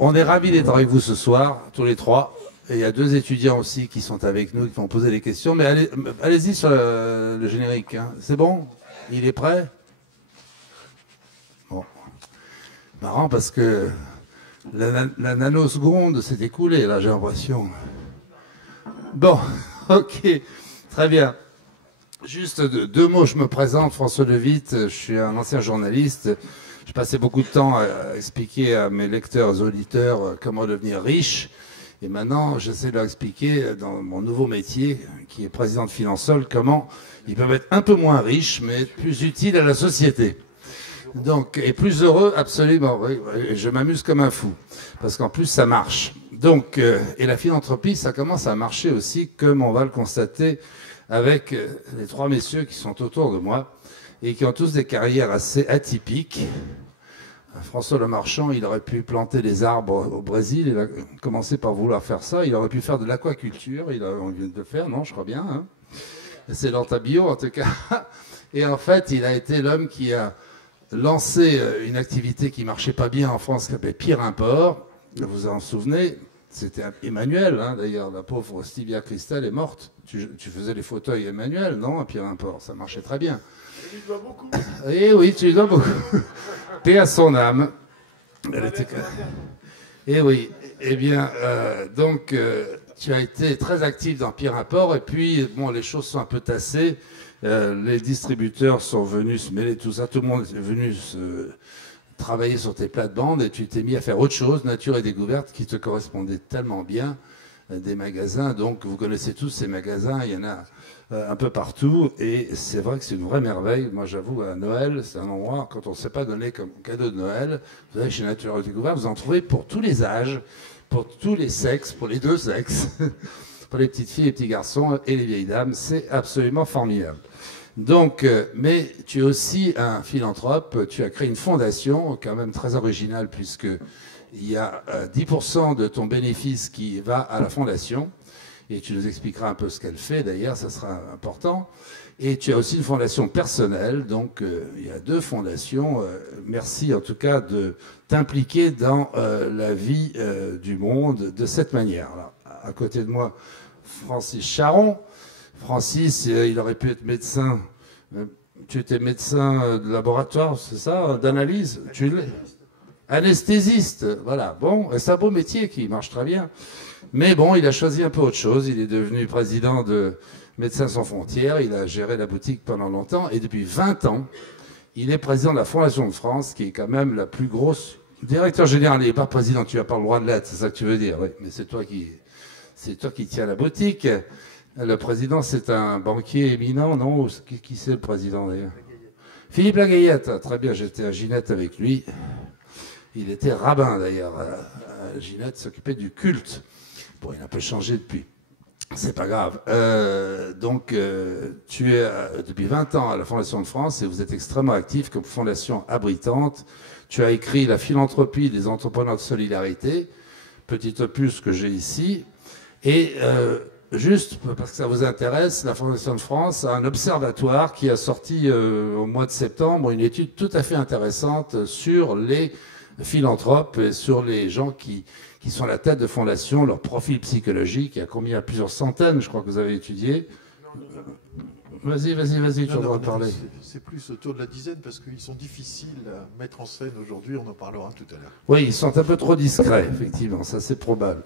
On est ravis d'être avec vous ce soir, tous les trois. Et il y a deux étudiants aussi qui sont avec nous, qui vont poser des questions. Mais allez-y sur le générique, hein. C'est bon? Il est prêt? Bon. Marrant parce que la nanoseconde s'est écoulée, là, j'ai l'impression. Bon, ok, très bien. Juste deux mots, je me présente, François Levitte, je suis un ancien journaliste. Je passais beaucoup de temps à expliquer à mes lecteurs et auditeurs comment devenir riche. Et maintenant, j'essaie de leur expliquer dans mon nouveau métier, qui est président de Finansol, comment ils peuvent être un peu moins riches, mais être plus utiles à la société. Donc, et plus heureux, absolument. Oui, oui, je m'amuse comme un fou, parce qu'en plus, ça marche. Donc, et la philanthropie, ça commence à marcher aussi, comme on va le constater avec les trois messieurs qui sont autour de moi et qui ont tous des carrières assez atypiques. François Lemarchand, il aurait pu planter des arbres au Brésil, il a commencé par vouloir faire ça, il aurait pu faire de l'aquaculture, on vient de le faire, non, je crois bien, hein. C'est dans ta bio en tout cas. Et en fait, il a été l'homme qui a lancé une activité qui marchait pas bien en France, qui s'appelait Pierre Import, vous vous en souvenez, c'était Emmanuel, hein, d'ailleurs, la pauvre Sylvia Christel est morte. Tu faisais les fauteuils Emmanuel, non, à Pierre Import, ça marchait très bien. Je lui dois beaucoup. Eh oui, tu lui dois beaucoup. Paix à son âme. Eh oui, eh bien, donc, tu as été très actif dans Pierre Import, et puis, bon, les choses sont un peu tassées. Les distributeurs sont venus se mêler de tout ça, tout le monde est venu travailler sur tes plates-bandes, et tu t'es mis à faire autre chose, Nature et Découverte, qui te correspondait tellement bien, des magasins. Donc, vous connaissez tous ces magasins, il y en a un peu partout, et c'est vrai que c'est une vraie merveille. Moi, j'avoue, à Noël, c'est un endroit, quand on ne sait pas donner comme cadeau de Noël, vous allez chez Nature et Découverte, vous en trouvez pour tous les âges, pour tous les sexes, pour les deux sexes, pour les petites filles, les petits garçons et les vieilles dames. C'est absolument formidable. Donc, mais tu es aussi un philanthrope, tu as créé une fondation quand même très originale, puisque il y a 10% de ton bénéfice qui va à la fondation, et tu nous expliqueras un peu ce qu'elle fait d'ailleurs, ça sera important. Et tu as aussi une fondation personnelle, donc il y a deux fondations. Merci en tout cas de t'impliquer dans la vie du monde de cette manière. Alors, à côté de moi, Francis Charon. Francis, il aurait pu être médecin. Tu étais médecin de laboratoire, c'est ça, d'analyse? Tu l'es? Anesthésiste, voilà. Bon, c'est un beau métier qui marche très bien. Mais bon, il a choisi un peu autre chose. Il est devenu président de Médecins sans frontières. Il a géré la boutique pendant longtemps. Et depuis 20 ans, il est président de la Fondation de France, qui est quand même la plus grosse. Directeur général, il n'est pas président, tu n'as pas le droit de l'être, c'est ça que tu veux dire. Oui, mais c'est toi qui tiens la boutique. Le président, c'est un banquier éminent, non? Qui c'est le président d'ailleurs? Philippe Lagayette. Très bien, j'étais à Ginette avec lui. Il était rabbin d'ailleurs. Ginette s'occupait du culte. Bon, il a un peu changé depuis. C'est pas grave. Donc, tu es depuis 20 ans à la Fondation de France et vous êtes extrêmement actif comme fondation abritante. Tu as écrit La philanthropie des entrepreneurs de solidarité, petit opus que j'ai ici. Et juste parce que ça vous intéresse, la Fondation de France a un observatoire qui a sorti au mois de septembre une étude tout à fait intéressante sur les philanthropes et sur les gens qui sont à la tête de fondations, leur profil psychologique. Il y a combien? Plusieurs centaines, je crois que vous avez étudié. Vas-y, tu as le droit de parler. C'est plus autour de la dizaine parce qu'ils sont difficiles à mettre en scène aujourd'hui, on en parlera tout à l'heure. Oui, ils sont un peu trop discrets, effectivement, ça c'est probable.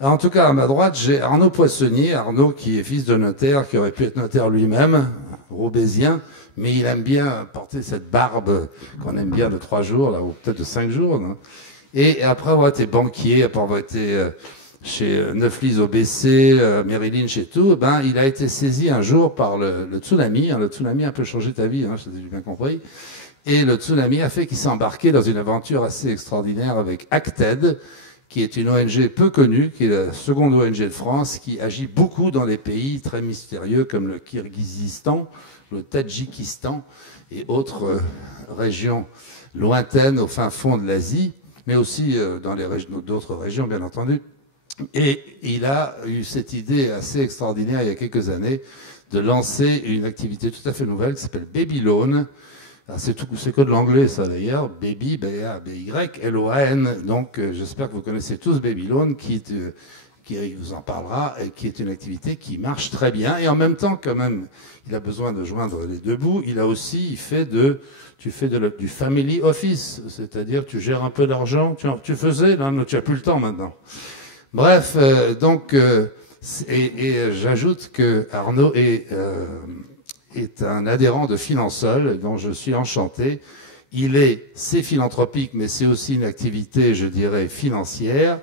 Alors, en tout cas, à ma droite, j'ai Arnaud Poissonnier, Arnaud qui est fils de notaire, qui aurait pu être notaire lui-même, roubaisien, mais il aime bien porter cette barbe qu'on aime bien de 3 jours, là, ou peut-être de 5 jours. Non? Et après avoir été banquier, après avoir été chez Neuflis au BC, Merrill Lynch et tout, ben, il a été saisi un jour par le tsunami. Le tsunami a un peu changé ta vie, hein, j'ai bien compris. Et le tsunami a fait qu'il s'est embarqué dans une aventure assez extraordinaire avec Acted, qui est une ONG peu connue, qui est la seconde ONG de France, qui agit beaucoup dans des pays très mystérieux comme le Kirghizistan, le Tadjikistan et autres régions lointaines au fin fond de l'Asie, mais aussi dans d'autres régions, bien entendu. Et il a eu cette idée assez extraordinaire il y a quelques années de lancer une activité tout à fait nouvelle qui s'appelle Baby Loan, C'est que de l'anglais, ça d'ailleurs. Baby, B-A-B-Y, L-O-A-N. Donc, j'espère que vous connaissez tous Babyloan, qui vous en parlera, et qui est une activité qui marche très bien. Et en même temps, quand même, il a besoin de joindre les deux bouts. Tu fais du family office, c'est-à-dire tu gères un peu d'argent. Tu faisais, là, tu n'as plus le temps maintenant. Bref, j'ajoute que Arnaud est un adhérent de Finansol, dont je suis enchanté. C'est philanthropique, mais c'est aussi une activité, je dirais, financière.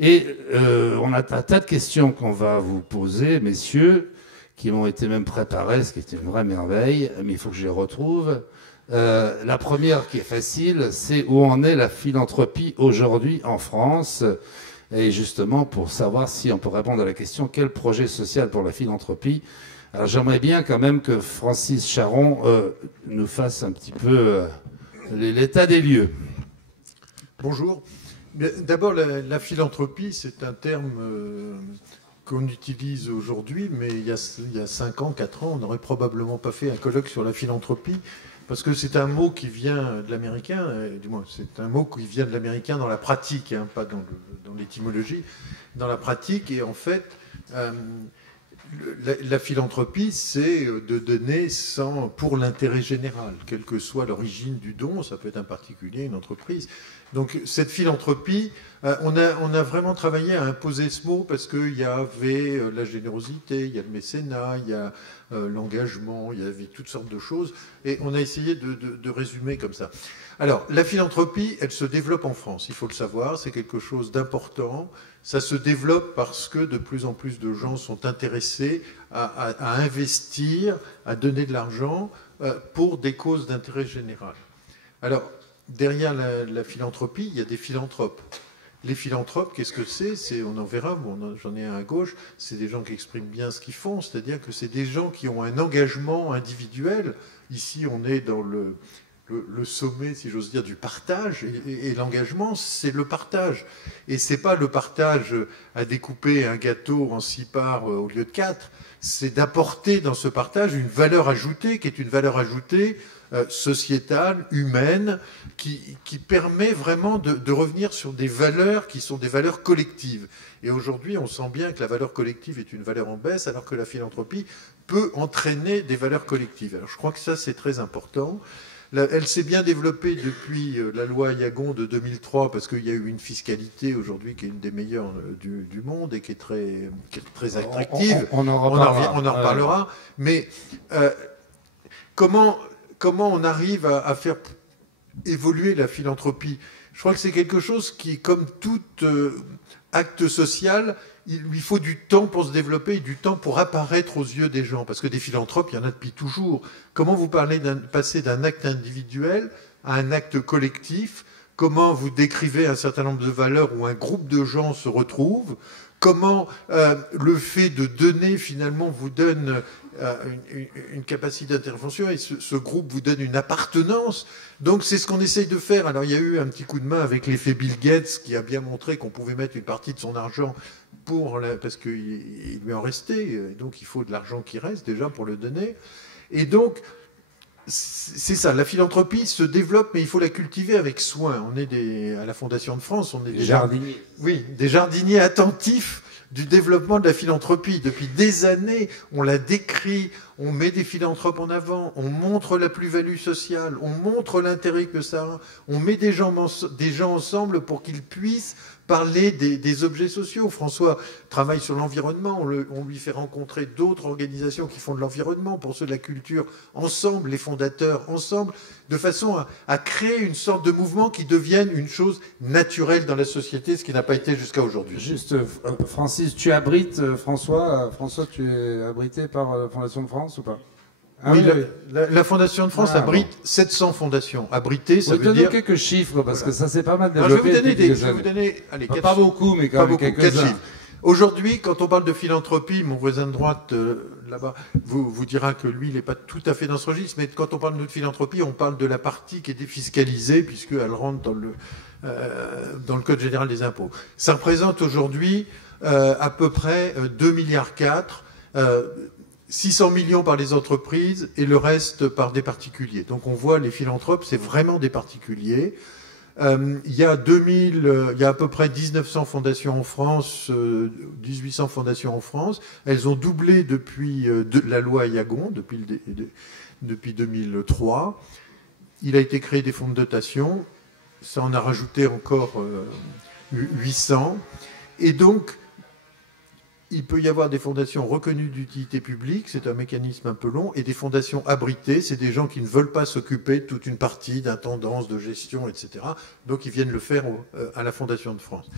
Et on a un tas de questions qu'on va vous poser, messieurs, qui m'ont été même préparées, ce qui est une vraie merveille, mais il faut que je les retrouve. La première qui est facile, c'est où en est la philanthropie aujourd'hui en France? Et justement, pour savoir si on peut répondre à la question, quel projet social pour la philanthropie? Alors j'aimerais bien quand même que Francis Charon nous fasse un petit peu l'état des lieux. Bonjour. D'abord, la philanthropie, c'est un terme qu'on utilise aujourd'hui, mais il y a 5 ans, 4 ans, on n'aurait probablement pas fait un colloque sur la philanthropie, parce que c'est un mot qui vient de l'américain, du moins c'est un mot qui vient de l'américain dans la pratique, hein, pas dans l'étymologie, dans la pratique, et en fait, la philanthropie, c'est de donner pour l'intérêt général, quelle que soit l'origine du don, ça peut être un particulier, une entreprise. Donc cette philanthropie, on a vraiment travaillé à imposer ce mot parce qu'il y avait la générosité, il y a le mécénat, il y a l'engagement, il y avait toutes sortes de choses, et on a essayé de résumer comme ça. Alors, la philanthropie, elle se développe en France, il faut le savoir, c'est quelque chose d'important. Ça se développe parce que de plus en plus de gens sont intéressés à investir, à donner de l'argent pour des causes d'intérêt général. Alors, derrière la philanthropie, il y a des philanthropes. Les philanthropes, qu'est-ce que c'est? On en verra, bon, j'en ai un à gauche, c'est des gens qui expriment bien ce qu'ils font, c'est-à-dire que c'est des gens qui ont un engagement individuel. Ici, on est dans le sommet, si j'ose dire, du partage, et l'engagement, c'est le partage. Et c'est pas le partage à découper un gâteau en 6 parts au lieu de 4, c'est d'apporter dans ce partage une valeur ajoutée, qui est une valeur ajoutée sociétale, humaine, qui permet vraiment de revenir sur des valeurs qui sont des valeurs collectives. Et aujourd'hui, on sent bien que la valeur collective est une valeur en baisse, alors que la philanthropie peut entraîner des valeurs collectives. Alors je crois que ça, c'est très important. Elle s'est bien développée depuis la loi Yagon de 2003, parce qu'il y a eu une fiscalité aujourd'hui qui est une des meilleures du monde et qui est très attractive. On en reparlera. Mais comment on arrive à faire évoluer la philanthropie? Je crois que c'est quelque chose qui, comme tout acte social, il lui faut du temps pour se développer et du temps pour apparaître aux yeux des gens. Parce que des philanthropes, il y en a depuis toujours. Comment vous passer d'un acte individuel à un acte collectif? Comment vous décrivez un certain nombre de valeurs où un groupe de gens se retrouve? Comment le fait de donner, finalement, vous donne une capacité d'intervention, et ce groupe vous donne une appartenance. Donc c'est ce qu'on essaye de faire. Alors il y a eu un petit coup de main avec l'effet Bill Gates, qui a bien montré qu'on pouvait mettre une partie de son argent parce qu'il lui en restait, et donc il faut de l'argent qui reste déjà pour le donner. Et donc c'est ça, la philanthropie se développe, mais il faut la cultiver avec soin. On est à la Fondation de France, on est des jardiniers. Oui, des jardiniers attentifs du développement de la philanthropie. Depuis des années, on la décrit, on met des philanthropes en avant, on montre la plus-value sociale, on montre l'intérêt que ça a, on met des gens ensemble pour qu'ils puissent parler des objets sociaux. François travaille sur l'environnement, on lui fait rencontrer d'autres organisations qui font de l'environnement, pour ceux de la culture, ensemble, les fondateurs, ensemble, de façon à créer une sorte de mouvement qui devienne une chose naturelle dans la société, ce qui n'a pas été jusqu'à aujourd'hui. Juste, Francis, tu abrites, François, tu es abrité par la Fondation de France ou pas? Oui, la Fondation de France abrite 700 fondations. Abriter, ça veut dire... quelques chiffres, parce que ça s'est pas mal développé. développé. Je vais vous donner allez, pas beaucoup, mais quand même quelques-uns. Aujourd'hui, quand on parle de philanthropie, mon voisin de droite, là-bas, vous dira que lui, il n'est pas tout à fait dans ce registre, mais quand on parle de philanthropie, on parle de la partie qui est défiscalisée, puisqu'elle rentre dans le Code général des impôts. Ça représente aujourd'hui à peu près 2,4 milliards. 600 millions par les entreprises et le reste par des particuliers. Donc on voit les philanthropes, c'est vraiment des particuliers. Il y a à peu près 1900 fondations en France, 1800 fondations en France. Elles ont doublé depuis la loi Yagon, depuis 2003. Il a été créé des fonds de dotation. Ça en a rajouté encore 800. Et donc, il peut y avoir des fondations reconnues d'utilité publique, c'est un mécanisme un peu long, et des fondations abritées, c'est des gens qui ne veulent pas s'occuper de toute une partie d'intendance, de gestion, etc. Donc ils viennent le faire à la Fondation de France.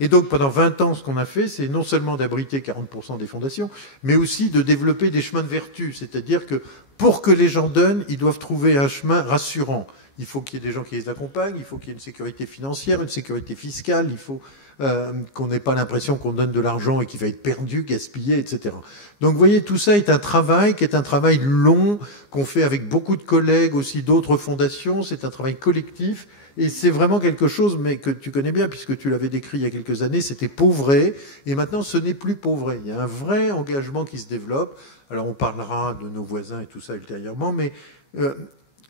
Et donc pendant 20 ans, ce qu'on a fait, c'est non seulement d'abriter 40% des fondations, mais aussi de développer des chemins de vertu. C'est-à-dire que pour que les gens donnent, ils doivent trouver un chemin rassurant. Il faut qu'il y ait des gens qui les accompagnent, il faut qu'il y ait une sécurité financière, une sécurité fiscale, il faut qu'on n'ait pas l'impression qu'on donne de l'argent et qu'il va être perdu, gaspillé, etc. Donc vous voyez, tout ça est un travail qui est un travail long, qu'on fait avec beaucoup de collègues, aussi d'autres fondations, c'est un travail collectif, et c'est vraiment quelque chose, mais que tu connais bien, puisque tu l'avais décrit il y a quelques années, c'était pauvré, et maintenant ce n'est plus pauvré. Il y a un vrai engagement qui se développe. Alors on parlera de nos voisins et tout ça ultérieurement, mais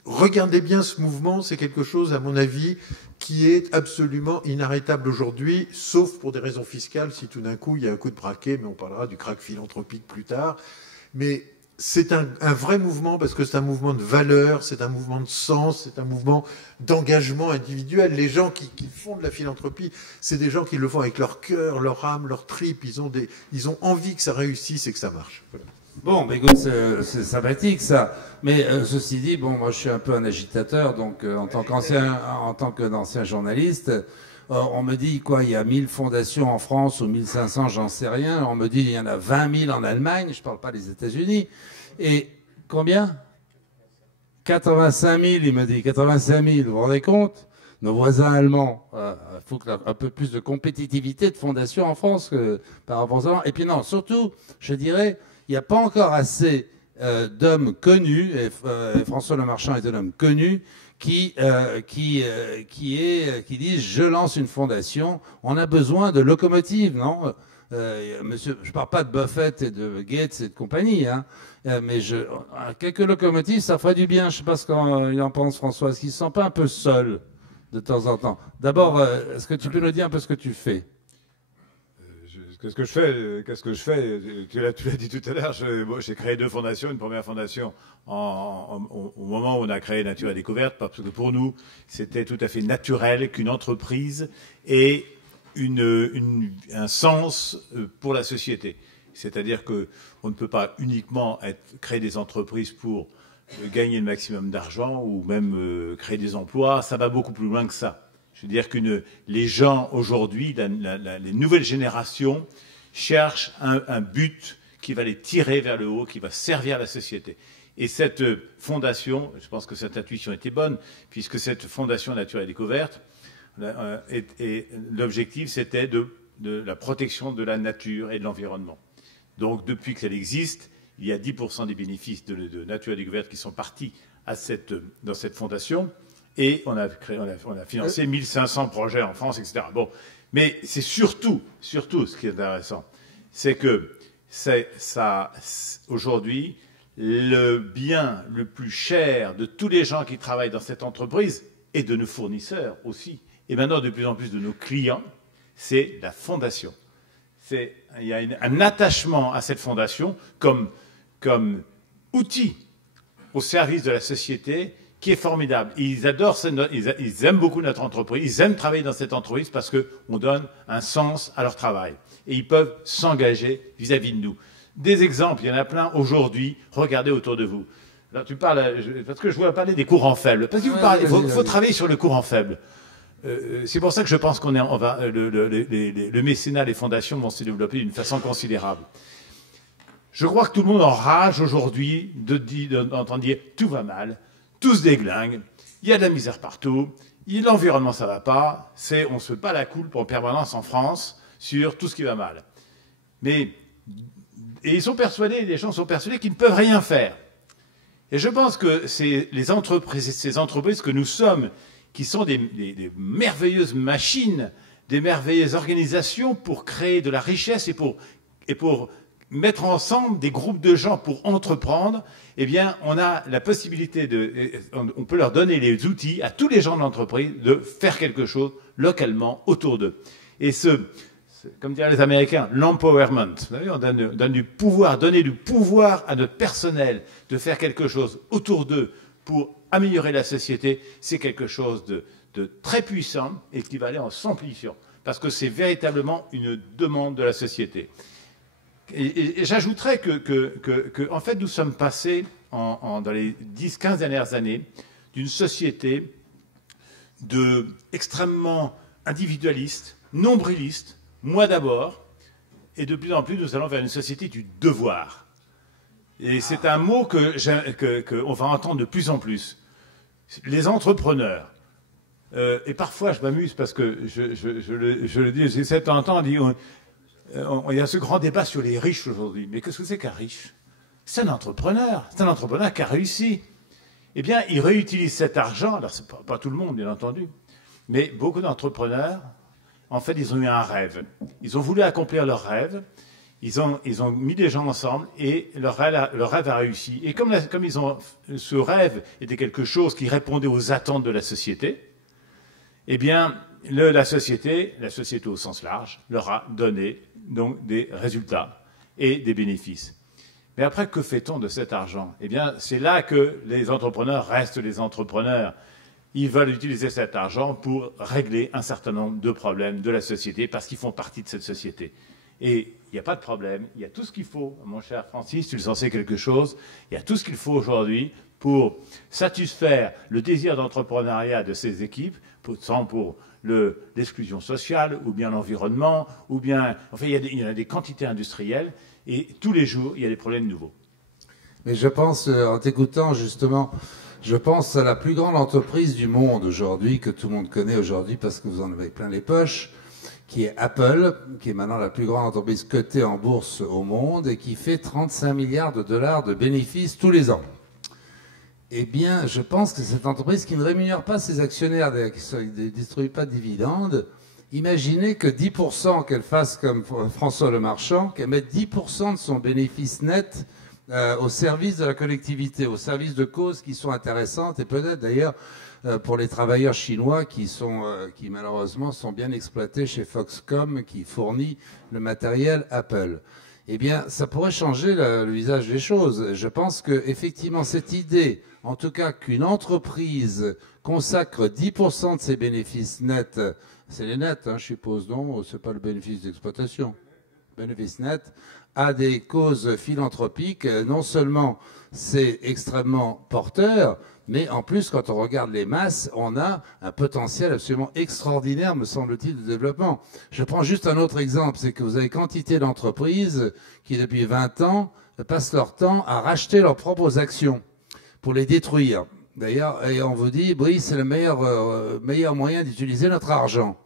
regardez bien ce mouvement, c'est quelque chose, à mon avis, qui est absolument inarrêtable aujourd'hui, sauf pour des raisons fiscales, si tout d'un coup il y a un coup de braquet, mais on parlera du crack philanthropique plus tard. Mais c'est un vrai mouvement, parce que c'est un mouvement de valeur, c'est un mouvement de sens, c'est un mouvement d'engagement individuel. Les gens qui font de la philanthropie, c'est des gens qui le font avec leur cœur, leur âme, leur tripes, ils ont envie que ça réussisse et que ça marche. Voilà. Bon, mais écoute, c'est sympathique ça. Mais ceci dit, bon, moi je suis un peu un agitateur, donc en tant qu'ancien journaliste, on me dit quoi, il y a 1000 fondations en France ou 1500, j'en sais rien. On me dit il y en a 20 000 en Allemagne, je parle pas des États-Unis. Et combien 85 000, il me dit, 85 000, vous vous rendez compte? Nos voisins allemands, il faut un peu plus de compétitivité de fondations en France que par rapport aux Allemands. Et puis non, surtout, je dirais, il n'y a pas encore assez d'hommes connus, et François Lemarchand est un homme connu, qui disent je lance une fondation, on a besoin de locomotives, non monsieur, je ne parle pas de Buffett et de Gates et de compagnie, hein, mais quelques locomotives, ça ferait du bien. Je ne sais pas ce qu'il en pense, François. Est-ce qu'il ne se sent pas un peu seul de temps en temps? D'abord, est-ce que tu peux nous dire un peu ce que tu fais? Qu'est-ce que je fais? Tu l'as dit tout à l'heure, j'ai créé 2 fondations. Une première fondation au moment où on a créé Nature et Découverte, parce que pour nous, c'était tout à fait naturel qu'une entreprise ait un sens pour la société. C'est-à-dire qu'on ne peut pas uniquement créer des entreprises pour gagner le maximum d'argent ou même créer des emplois. Ça va beaucoup plus loin que ça. Je veux dire que les gens aujourd'hui, les nouvelles générations, cherchent un but qui va les tirer vers le haut, qui va servir la société. Et cette fondation, je pense que cette intuition était bonne, puisque cette fondation Nature et Découverte, l'objectif c'était de la protection de la nature et de l'environnement. Donc depuis qu'elle existe, il y a 10% des bénéfices de Nature et Découverte qui sont partis dans cette fondation. Et on a financé 1500 projets en France, etc. Bon, mais c'est surtout ce qui est intéressant, c'est que aujourd'hui, le bien le plus cher de tous les gens qui travaillent dans cette entreprise et de nos fournisseurs aussi, et maintenant de plus en plus de nos clients, c'est la fondation. Il y a un attachement à cette fondation comme outil au service de la société qui est formidable. Ils aiment beaucoup notre entreprise, ils aiment travailler dans cette entreprise parce qu'on donne un sens à leur travail. Et ils peuvent s'engager vis-à-vis de nous. Des exemples, il y en a plein aujourd'hui, regardez autour de vous. Alors tu parles, parce que je voulais parler des courants faibles, parce qu'il faut travailler sur le courant faible. C'est pour ça que je pense le mécénat, les fondations vont se développer d'une façon considérable. Je crois que tout le monde enrage aujourd'hui d'entendre dire tout va mal, tout se déglingue, il y a de la misère partout, l'environnement ça va pas, on se bat la coulpe en permanence en France sur tout ce qui va mal. Et les gens sont persuadés qu'ils ne peuvent rien faire. Et je pense que c'est ces entreprises que nous sommes, qui sont des merveilleuses machines, des merveilleuses organisations pour créer de la richesse et pour mettre ensemble des groupes de gens pour entreprendre, eh bien, on a la possibilité on peut leur donner les outils à tous les gens de l'entreprise de faire quelque chose localement autour d'eux. Et comme diraient les Américains, l'empowerment. Vous savez, on donne du pouvoir, donner du pouvoir à notre personnel de faire quelque chose autour d'eux pour améliorer la société, c'est quelque chose de très puissant et qui va aller en s'amplifiant. Parce que c'est véritablement une demande de la société. Et j'ajouterais que, en fait, nous sommes passés, dans les 10-15 dernières années, d'une société extrêmement individualiste, nombriliste, moi d'abord, et de plus en plus, nous allons vers une société du devoir. Et c'est un mot qu'on va entendre de plus en plus. Les entrepreneurs. Et parfois, je m'amuse parce que je le dis, j'essaie de temps en temps, il y a ce grand débat sur les riches aujourd'hui. Mais qu'est-ce que c'est qu'un riche? C'est un entrepreneur. C'est un entrepreneur qui a réussi. Eh bien, il réutilise cet argent. Alors, c'est pas tout le monde, bien entendu. Mais beaucoup d'entrepreneurs, en fait, ils ont eu un rêve. Ils ont voulu accomplir leur rêve. Ils ont mis des gens ensemble et leur rêve a réussi. Et comme ce rêve était quelque chose qui répondait aux attentes de la société, eh bien, la société au sens large, leur a donné donc des résultats et des bénéfices. Mais après, que fait-on de cet argent? Eh bien, c'est là que les entrepreneurs restent les entrepreneurs. Ils veulent utiliser cet argent pour régler un certain nombre de problèmes de la société parce qu'ils font partie de cette société. Et il n'y a pas de problème, il y a tout ce qu'il faut, mon cher Francis, tu le sais quelque chose, il y a tout ce qu'il faut aujourd'hui pour satisfaire le désir d'entrepreneuriat de ces équipes, tant pour l'exclusion sociale, ou bien l'environnement, ou bien... Enfin, il y a des quantités industrielles, et tous les jours, il y a des problèmes nouveaux. Mais je pense, en t'écoutant justement, je pense à la plus grande entreprise du monde aujourd'hui, que tout le monde connaît aujourd'hui parce que vous en avez plein les poches, qui est Apple, qui est maintenant la plus grande entreprise cotée en bourse au monde et qui fait 35 milliards de dollars de bénéfices tous les ans. Eh bien, je pense que cette entreprise qui ne rémunère pas ses actionnaires, qui ne distribue pas de dividendes, imaginez que 10% qu'elle fasse comme François Lemarchand, qu'elle mette 10% de son bénéfice net au service de la collectivité, au service de causes qui sont intéressantes et peut-être d'ailleurs pour les travailleurs chinois qui malheureusement sont bien exploités chez Foxconn qui fournit le matériel Apple. Eh bien, ça pourrait changer le visage des choses. Je pense que effectivement cette idée, en tout cas qu'une entreprise consacre 10% de ses bénéfices nets, c'est les nets, hein, je suppose, non, c'est pas le bénéfice d'exploitation, bénéfice net, à des causes philanthropiques, non seulement c'est extrêmement porteur, mais en plus, quand on regarde les masses, on a un potentiel absolument extraordinaire, me semble-t-il, de développement. Je prends juste un autre exemple, c'est que vous avez quantité d'entreprises qui, depuis 20 ans, passent leur temps à racheter leurs propres actions pour les détruire. D'ailleurs, et on vous dit, oui, c'est le meilleur moyen d'utiliser notre argent.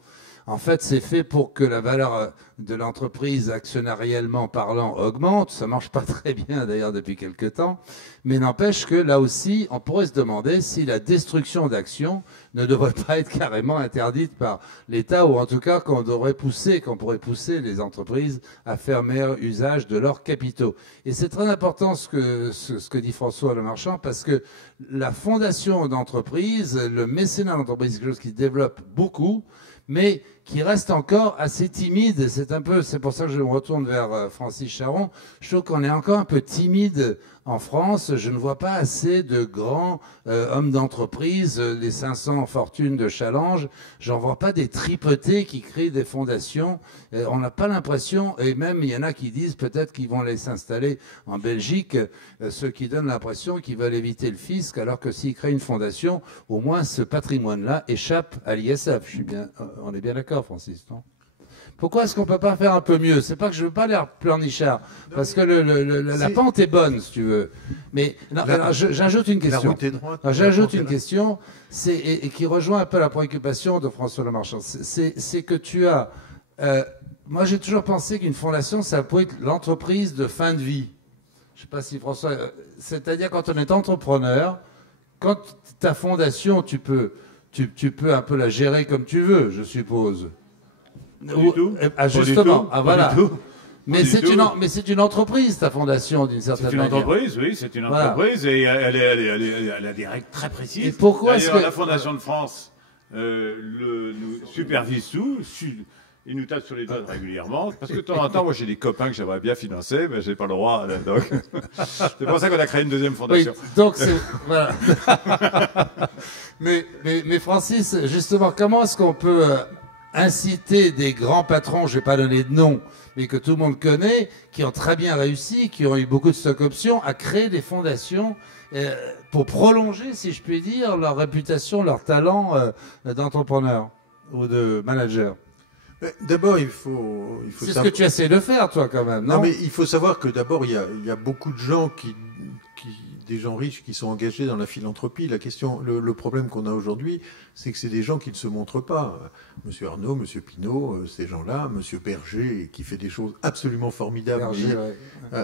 En fait, c'est fait pour que la valeur de l'entreprise, actionnariellement parlant, augmente. Ça marche pas très bien, d'ailleurs, depuis quelque temps. Mais n'empêche que, là aussi, on pourrait se demander si la destruction d'actions ne devrait pas être carrément interdite par l'État, ou en tout cas qu'on pourrait pousser les entreprises à faire meilleur usage de leurs capitaux. Et c'est très important ce que dit François Lemarchand, parce que la fondation d'entreprise, le mécénat d'entreprise, c'est quelque chose qui se développe beaucoup, mais qui reste encore assez timide. C'est pour ça que je me retourne vers Francis Charon. Je trouve qu'on est encore un peu timide en France. Je ne vois pas assez de grands hommes d'entreprise, les 500 fortunes de Challenge. J'en vois pas des tripotés qui créent des fondations. On n'a pas l'impression, et même il y en a qui disent peut-être qu'ils vont aller s'installer en Belgique, ceux qui donnent l'impression qu'ils veulent éviter le fisc, alors que s'ils créent une fondation, au moins ce patrimoine-là échappe à l'ISF. On est bien d'accord, Francis, non ? Pourquoi est-ce qu'on ne peut pas faire un peu mieux? C'est pas que je veux pas l'air pleurnichard, parce que la pente est bonne, si tu veux. Mais j'ajoute une question. La route est droite. J'ajoute une question, et qui rejoint un peu la préoccupation de François Lemarchand. C'est que tu as... moi, j'ai toujours pensé qu'une fondation, ça peut être l'entreprise de fin de vie. Je ne sais pas si François... C'est-à-dire quand on est entrepreneur, quand ta fondation, tu peux un peu la gérer comme tu veux, je suppose. Pas du tout. Justement, voilà. Mais c'est une entreprise, ta fondation, d'une certaine manière. C'est une entreprise, oui, c'est une entreprise, et elle a des règles très précises. Et pourquoi est-ce que la Fondation de France nous supervise tout, il nous tape sur les doigts régulièrement, parce que de temps en temps, moi j'ai des copains que j'aimerais bien financer, mais j'ai pas le droit, donc c'est pour ça qu'on a créé une deuxième fondation. Oui, donc voilà. mais Francis, justement, comment est-ce qu'on peut inciter des grands patrons, je vais pas donner de nom, mais que tout le monde connaît, qui ont très bien réussi, qui ont eu beaucoup de stock options, à créer des fondations pour prolonger, si je puis dire, leur réputation, leur talent d'entrepreneur ou de manager? D'abord, il faut c'est ce que tu essaies de faire, toi, quand même, non? Non, mais il faut savoir que d'abord, il y a beaucoup de gens des gens riches qui sont engagés dans la philanthropie. Le problème qu'on a aujourd'hui, c'est que c'est des gens qui ne se montrent pas. Monsieur Arnaud, Monsieur Pinault, ces gens-là, Monsieur Berger, qui fait des choses absolument formidables, Berger,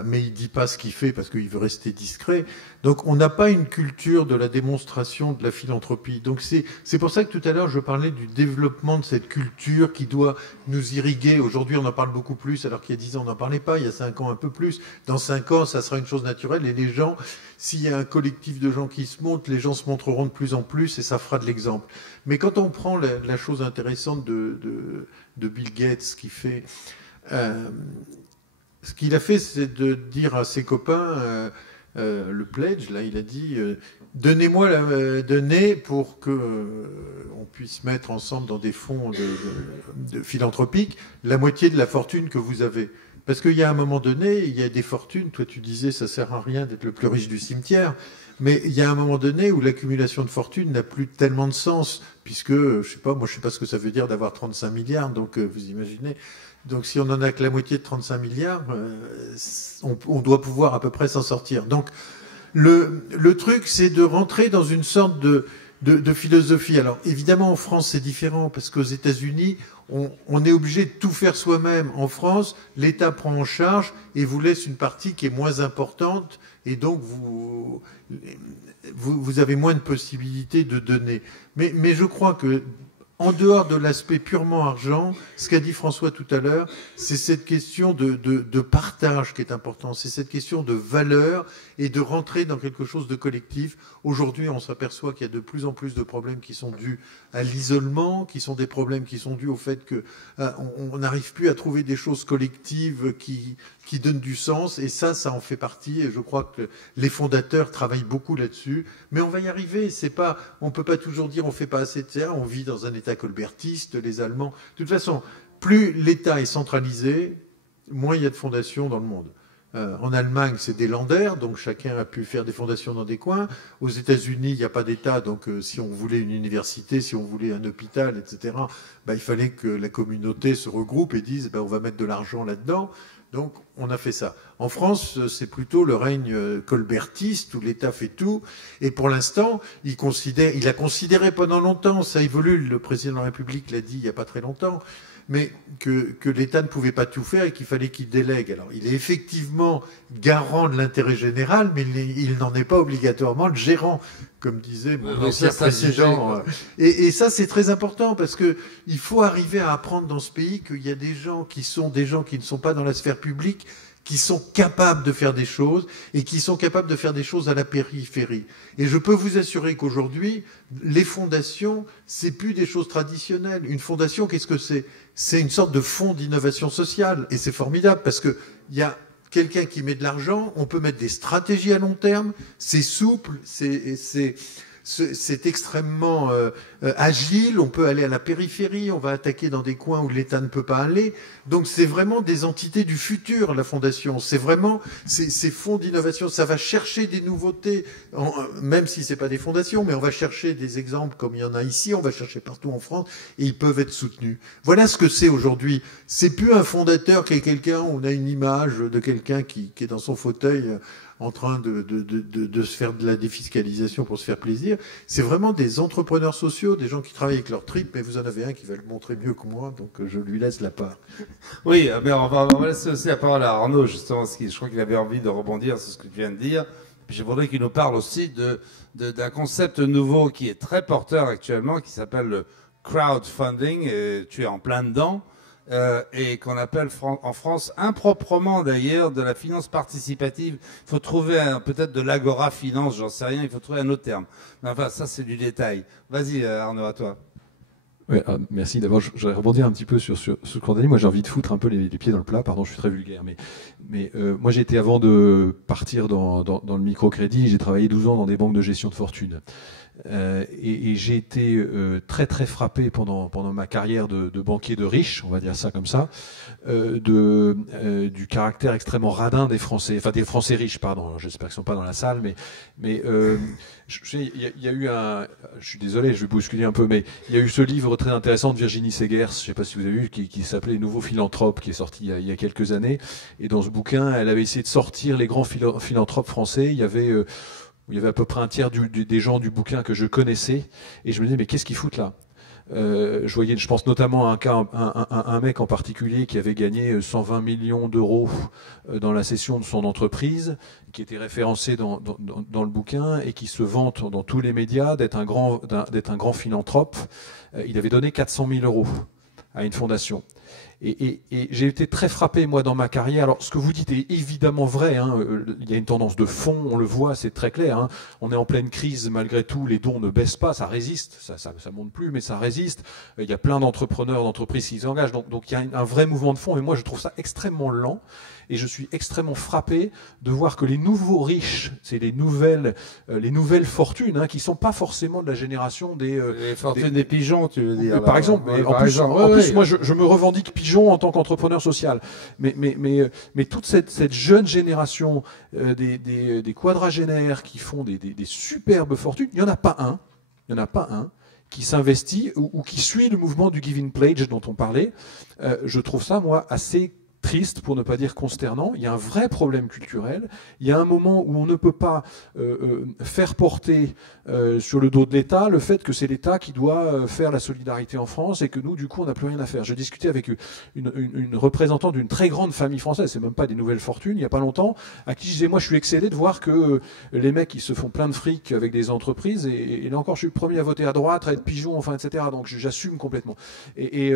mais il dit pas ce qu'il fait parce qu'il veut rester discret. Donc on n'a pas une culture de la démonstration de la philanthropie. Donc c'est pour ça que tout à l'heure je parlais du développement de cette culture qui doit nous irriguer. Aujourd'hui on en parle beaucoup plus, alors qu'il y a 10 ans on n'en parlait pas, il y a 5 ans un peu plus. Dans 5 ans ça sera une chose naturelle, et les gens, s'il y a un collectif de gens qui se montent, les gens se montreront de plus en plus et ça fera de l'exemple. Mais quand on prend la chose intéressante de Bill Gates qui fait... ce qu'il a fait, c'est de dire à ses copains, le pledge, là, il a dit donnez pour que on puisse mettre ensemble dans des fonds de philanthropiques la moitié de la fortune que vous avez. Parce qu'il y a un moment donné, il y a des fortunes, toi tu disais ça sert à rien d'être le plus riche du cimetière, mais il y a un moment donné où l'accumulation de fortune n'a plus tellement de sens, puisque, je sais pas ce que ça veut dire d'avoir 35 milliards, donc vous imaginez. Donc si on en a que la moitié de 35 milliards, on doit pouvoir à peu près s'en sortir. Donc le truc, c'est de rentrer dans une sorte de philosophie. Alors évidemment en France c'est différent, parce qu'aux États-Unis on est obligé de tout faire soi-même. En France, l'État prend en charge et vous laisse une partie qui est moins importante, et donc vous avez moins de possibilités de donner. Mais je crois que en dehors de l'aspect purement argent, ce qu'a dit François tout à l'heure, c'est cette question de partage qui est important, c'est cette question de valeur et de rentrer dans quelque chose de collectif. Aujourd'hui, on s'aperçoit qu'il y a de plus en plus de problèmes qui sont dus à l'isolement, qui sont des problèmes qui sont dus au fait que on n'arrive plus à trouver des choses collectives qui donnent du sens, et ça en fait partie, et je crois que les fondateurs travaillent beaucoup là-dessus, mais on va y arriver. On peut pas toujours dire on fait pas assez de ça, on vit dans un État colbertiste, les Allemands. De toute façon, plus l'État est centralisé, moins il y a de fondations dans le monde. En Allemagne, c'est des Länder, donc chacun a pu faire des fondations dans des coins. Aux États-Unis, il n'y a pas d'État, donc si on voulait une université, si on voulait un hôpital, etc., il fallait que la communauté se regroupe et dise on va mettre de l'argent là-dedans. Donc on a fait ça. En France, c'est plutôt le règne colbertiste où l'État fait tout. Et pour l'instant, il a considéré pendant longtemps, ça évolue, le président de la République l'a dit il n'y a pas très longtemps, mais que l'État ne pouvait pas tout faire et qu'il fallait qu'il délègue. Alors il est effectivement garant de l'intérêt général, mais il n'en est pas obligatoirement le gérant, comme disait mon ancien président. Et ça, c'est très important, parce que il faut arriver à apprendre dans ce pays qu'il y a des gens qui ne sont pas dans la sphère publique, qui sont capables de faire des choses, et qui sont capables de faire des choses à la périphérie. Et je peux vous assurer qu'aujourd'hui, les fondations, c'est plus des choses traditionnelles. Une fondation, qu'est-ce que c'est? C'est une sorte de fonds d'innovation sociale. Et c'est formidable, parce que il y a quelqu'un qui met de l'argent, on peut mettre des stratégies à long terme, c'est souple, c'est extrêmement agile, on peut aller à la périphérie, on va attaquer dans des coins où l'État ne peut pas aller. Donc c'est vraiment des entités du futur, la fondation. C'est vraiment ces fonds d'innovation, ça va chercher des nouveautés, même si c'est pas des fondations, mais on va chercher des exemples comme il y en a ici, on va chercher partout en France, et ils peuvent être soutenus. Voilà ce que c'est aujourd'hui. C'est plus un fondateur qui est quelqu'un, on a une image de quelqu'un qui est dans son fauteuil en train de se faire de la défiscalisation pour se faire plaisir. C'est vraiment des entrepreneurs sociaux, des gens qui travaillent avec leur tripes, mais vous en avez un qui va le montrer mieux que moi, donc je lui laisse la part. Oui, mais on va laisser aussi la parole à Arnaud, justement, parce que je crois qu'il avait envie de rebondir sur ce que tu viens de dire. Puis je voudrais qu'il nous parle aussi d'un concept nouveau qui est très porteur actuellement, qui s'appelle le crowdfunding, et tu es en plein dedans. et qu'on appelle en France improprement d'ailleurs de la finance participative. Il faut trouver peut-être de l'agora finance, j'en sais rien, il faut trouver un autre terme. Mais enfin, ça c'est du détail. Vas-y Arnaud, à toi. Ouais, merci. D'abord, je voudrais rebondir un petit peu sur ce qu'on a dit. Moi, j'ai envie de foutre un peu les pieds dans le plat. Pardon, je suis très vulgaire. Mais moi, j'ai été, avant de partir dans le microcrédit, j'ai travaillé 12 ans dans des banques de gestion de fortune. Et j'ai été très très frappé pendant ma carrière de banquier de riche, on va dire ça comme ça, du caractère extrêmement radin des Français, enfin des Français riches, pardon. J'espère qu'ils sont pas dans la salle, mais il y a eu je suis désolé, je vais bousculer un peu, mais il y a eu ce livre très intéressant de Virginie Segers, je sais pas si vous avez vu, qui s'appelait Les Nouveaux Philanthropes, qui est sorti il y a quelques années. Et dans ce bouquin, elle avait essayé de sortir les grands philanthropes français. Il y avait à peu près un tiers des gens du bouquin que je connaissais, et je me disais mais qu'est-ce qu'ils foutent là? Je pense notamment à un mec en particulier qui avait gagné 120 millions d'euros dans la cession de son entreprise, qui était référencé dans le bouquin et qui se vante dans tous les médias d'être un grand philanthrope. Il avait donné 400 000 euros à une fondation. Et j'ai été très frappé, moi, dans ma carrière. Alors, ce que vous dites est évidemment vrai. Il y a une tendance de fond, on le voit, c'est très clair. On est en pleine crise, malgré tout, les dons ne baissent pas, ça résiste. Ça monte plus, mais ça résiste. Il y a plein d'entrepreneurs, d'entreprises qui s'engagent. Donc, il y a un vrai mouvement de fond. Et moi, je trouve ça extrêmement lent. Et je suis extrêmement frappé de voir que les nouveaux riches, c'est les nouvelles fortunes, qui sont pas forcément de la génération les fortunes des pigeons, tu veux dire. Par exemple. En plus, moi, je me revendique pigeon en tant qu'entrepreneur social. Mais toute cette jeune génération des quadragénaires qui font des superbes fortunes, il n'y en a pas un qui s'investit ou qui suit le mouvement du Giving Pledge dont on parlait. Je trouve ça, moi, assez triste, pour ne pas dire consternant. Il y a un vrai problème culturel. Il y a un moment où on ne peut pas faire porter sur le dos de l'État le fait que c'est l'État qui doit faire la solidarité en France et que nous, du coup, on n'a plus rien à faire. Je discutais avec une représentante d'une très grande famille française, c'est même pas des nouvelles fortunes, il n'y a pas longtemps, à qui je disais, moi, je suis excédé de voir que les mecs, ils se font plein de fric avec des entreprises, et là encore, je suis le premier à voter à droite, à être pigeon, enfin, etc. Donc, j'assume complètement. Et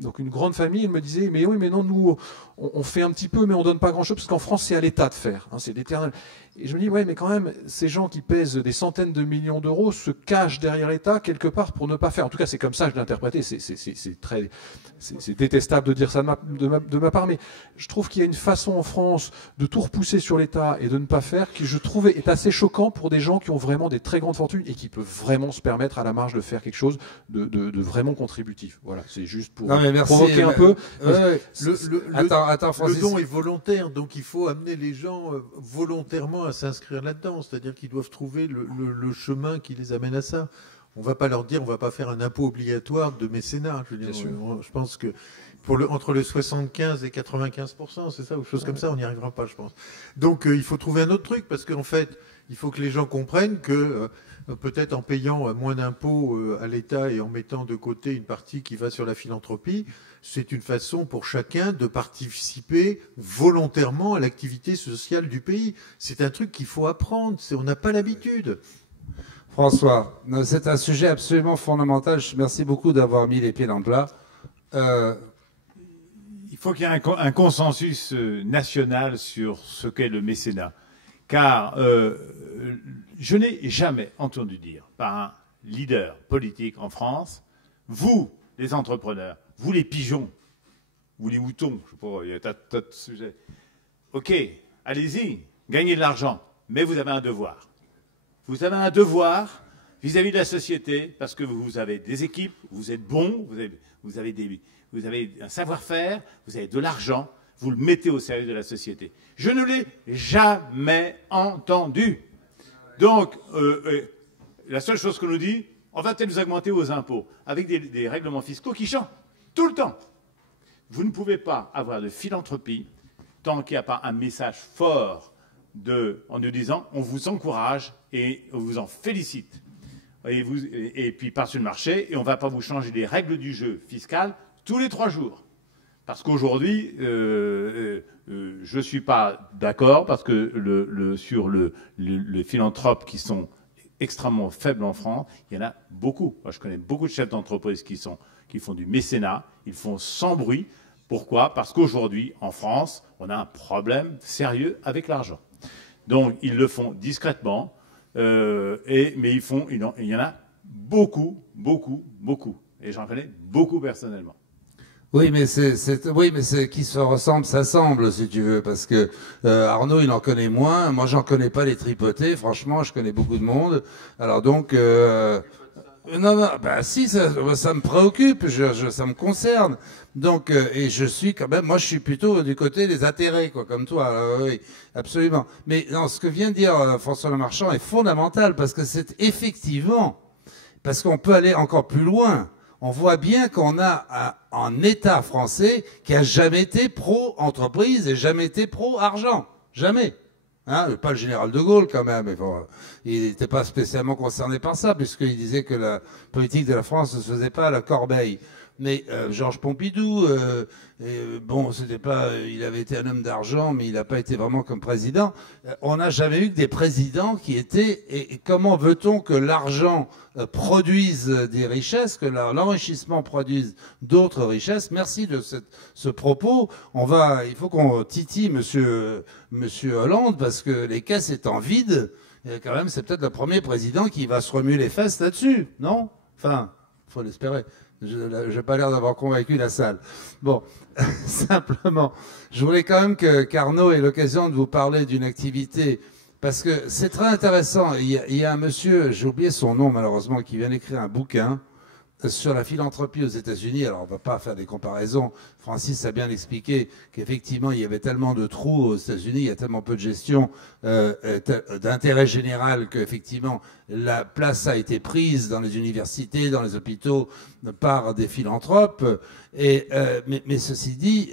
donc, une grande famille, elle me disait, mais oui, mais non, nous, on fait un petit peu, mais on donne pas grand-chose, parce qu'en France, c'est à l'État de faire. C'est l'éternel. Et je me dis, ouais, mais quand même, ces gens qui pèsent des centaines de millions d'euros se cachent derrière l'État quelque part pour ne pas faire. En tout cas, c'est comme ça que je l'ai interprété. C'est détestable de dire ça de ma part, mais je trouve qu'il y a une façon en France de tout repousser sur l'État et de ne pas faire qui, je trouve, est assez choquant pour des gens qui ont vraiment des très grandes fortunes et qui peuvent vraiment se permettre à la marge de faire quelque chose de vraiment contributif. Voilà, c'est juste pour provoquer un peu. Attends, Francis. Le don est volontaire, donc il faut amener les gens volontairement à s'inscrire là-dedans. C'est-à-dire qu'ils doivent trouver le chemin qui les amène à ça. On ne va pas leur dire, on ne va pas faire un impôt obligatoire de mécénat. Je pense que entre le 75 et 95%, c'est ça, ou chose comme ça, on n'y arrivera pas, je pense. Donc il faut trouver un autre truc, parce qu'en fait, il faut que les gens comprennent que peut-être en payant moins d'impôts à l'État et en mettant de côté une partie qui va sur la philanthropie, c'est une façon pour chacun de participer volontairement à l'activité sociale du pays. C'est un truc qu'il faut apprendre, on n'a pas l'habitude. François, c'est un sujet absolument fondamental. Merci beaucoup d'avoir mis les pieds dans le plat. Il faut qu'il y ait un consensus national sur ce qu'est le mécénat. Car je n'ai jamais entendu dire par un leader politique en France, vous, les entrepreneurs, vous les pigeons, vous les moutons, je sais pas, il y a tas de sujets. Ok, allez-y, gagnez de l'argent, mais vous avez un devoir. Vous avez un devoir vis-à-vis de la société, parce que vous avez des équipes, vous êtes bons, vous avez un savoir-faire, vous avez de l'argent, vous le mettez au service de la société. Je ne l'ai jamais entendu. Donc, la seule chose qu'on nous dit, on va peut-être nous augmenter aux impôts, avec des règlements fiscaux qui changent tout le temps. Vous ne pouvez pas avoir de philanthropie tant qu'il n'y a pas un message fort en nous disant on vous encourage et on vous en félicite. Et puis par sur le marché, et on ne va pas vous changer les règles du jeu fiscal tous les 3 jours. Parce qu'aujourd'hui, je ne suis pas d'accord, parce que sur les philanthropes qui sont extrêmement faibles en France, il y en a beaucoup. Moi, je connais beaucoup de chefs d'entreprise qui qui font du mécénat, ils font sans bruit. Pourquoi? Parce qu'aujourd'hui, en France, on a un problème sérieux avec l'argent. Donc, ils le font discrètement, mais il y en a beaucoup, beaucoup, beaucoup. Et j'en connais beaucoup personnellement. Oui, mais c'est qui se ressemble, s'assemble, si tu veux, parce que Arnaud, il en connaît moins. Moi, j'en connais pas les tripotés. Franchement, je connais beaucoup de monde. Alors donc, non, bah si, ça me préoccupe, ça me concerne. Donc, et je suis quand même, moi, je suis plutôt du côté des atterrés, quoi, comme toi. Oui, absolument. Mais non, ce que vient de dire François Lemarchand est fondamental parce que c'est effectivement, parce qu'on peut aller encore plus loin. On voit bien qu'on a un État français qui a jamais été pro-entreprise et jamais été pro-argent. Jamais. Hein, pas le général de Gaulle quand même. Mais bon, il n'était pas spécialement concerné par ça, puisqu'il disait que la politique de la France ne se faisait pas à la corbeille. Mais Georges Pompidou, bon, c'était pas, il avait été un homme d'argent, mais il n'a pas été vraiment comme président. On n'a jamais eu que des présidents qui étaient. Et comment veut-on que l'argent produise des richesses, que l'enrichissement produise d'autres richesses? Merci de ce propos. Il faut qu'on titille Monsieur Hollande, parce que les caisses étant vides, quand même, c'est peut-être le premier président qui va se remuer les fesses là-dessus, non? Enfin, faut l'espérer. Je n'ai pas l'air d'avoir convaincu la salle. Bon, simplement, je voulais quand même qu'Arnaud ait l'occasion de vous parler d'une activité, parce que c'est très intéressant. Il y a un monsieur, j'ai oublié son nom malheureusement, qui vient d'écrire un bouquin sur la philanthropie aux États-Unis. Alors, on ne va pas faire des comparaisons. Francis a bien expliqué qu'effectivement, il y avait tellement de trous aux États-Unis, il y a tellement peu de gestion d'intérêt général qu'effectivement, la place a été prise dans les universités, dans les hôpitaux, par des philanthropes. Mais ceci dit,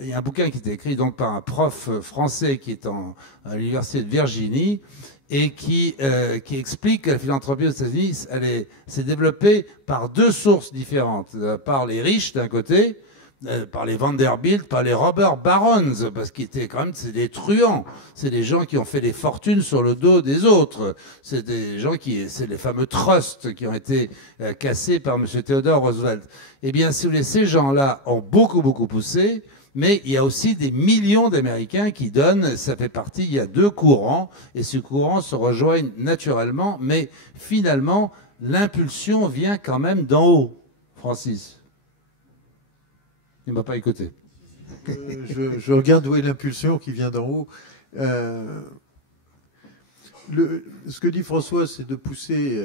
il y a un bouquin qui a été écrit donc par un prof français qui est à l'université de Virginie, et qui explique que la philanthropie aux États-Unis s'est développée par deux sources différentes. Par les riches d'un côté, par les Vanderbilt, par les Robert Barons, parce qu'ils étaient quand même, c'est des truands. C'est des gens qui ont fait des fortunes sur le dos des autres. C'est des gens c'est les fameux trusts qui ont été cassés par M. Theodore Roosevelt. Eh bien, si vous voulez, ces gens-là ont beaucoup, beaucoup poussé. Mais il y a aussi des millions d'Américains qui donnent, ça fait partie, il y a deux courants, et ces courants se rejoignent naturellement, mais finalement, l'impulsion vient quand même d'en haut. Francis. Il ne m'a pas écouté. Je regarde où est l'impulsion qui vient d'en haut. Ce que dit François, c'est de pousser...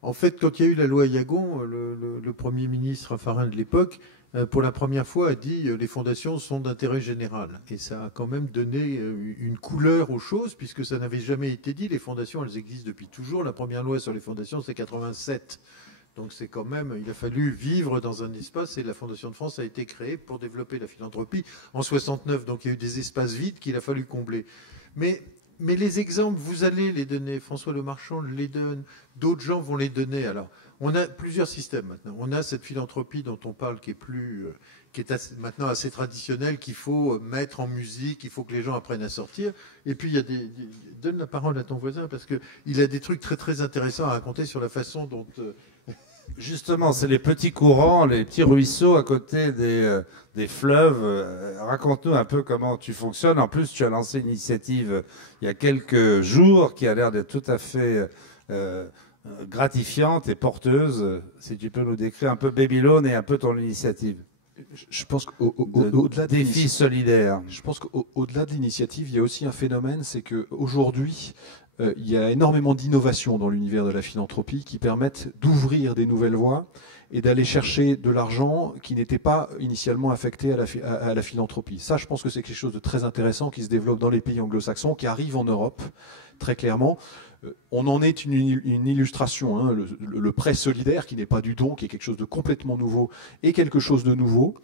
en fait, quand il y a eu la loi Yagon, le Premier ministre Raffarin de l'époque, pour la première fois, a dit les fondations sont d'intérêt général. Et ça a quand même donné une couleur aux choses, puisque ça n'avait jamais été dit. Les fondations, elles existent depuis toujours. La première loi sur les fondations, c'est 87. Donc c'est quand même, il a fallu vivre dans un espace, et la Fondation de France a été créée pour développer la philanthropie en 69. Donc il y a eu des espaces vides qu'il a fallu combler. Mais les exemples, vous allez les donner. François Lemarchand les donne. D'autres gens vont les donner. Alors, on a plusieurs systèmes maintenant. On a cette philanthropie dont on parle qui est maintenant assez traditionnelle, qu'il faut mettre en musique, il faut que les gens apprennent à sortir. Et puis, il y a donne la parole à ton voisin, parce qu'il a des trucs très, très intéressants à raconter sur la façon dont... Justement, c'est les petits courants, les petits ruisseaux à côté des fleuves. Raconte-nous un peu comment tu fonctionnes. En plus, tu as lancé une initiative il y a quelques jours qui a l'air d'être tout à fait gratifiante et porteuse. Si tu peux nous décrire un peu Babylone et un peu ton initiative. Je pense qu'au-delà des défis solidaires. Je pense qu'au-delà de l'initiative, il y a aussi un phénomène, c'est qu'aujourd'hui, il y a énormément d'innovations dans l'univers de la philanthropie qui permettent d'ouvrir des nouvelles voies et d'aller chercher de l'argent qui n'était pas initialement affecté à la philanthropie. Ça, je pense que c'est quelque chose de très intéressant qui se développe dans les pays anglo-saxons, qui arrive en Europe, très clairement. On en est une illustration, hein, le prêt solidaire qui n'est pas du don, qui est quelque chose de complètement nouveau, et quelque chose de nouveau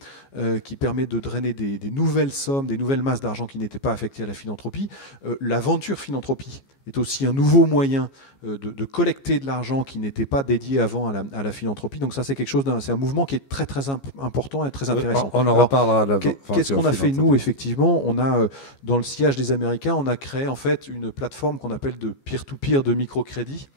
qui permet de drainer des nouvelles sommes, des nouvelles masses d'argent qui n'étaient pas affectées à la philanthropie. L'aventure philanthropie est aussi un nouveau moyen de collecter de l'argent qui n'était pas dédié avant à la philanthropie. Donc ça, c'est quelque chose, c'est un mouvement qui est très très important et très intéressant. On en reparlera. Qu'est-ce qu'on a fait nous, effectivement? On a, dans le sillage des Américains, on a créé en fait une plateforme qu'on appelle de peer-to-peer peer-to-peer de microcrédit.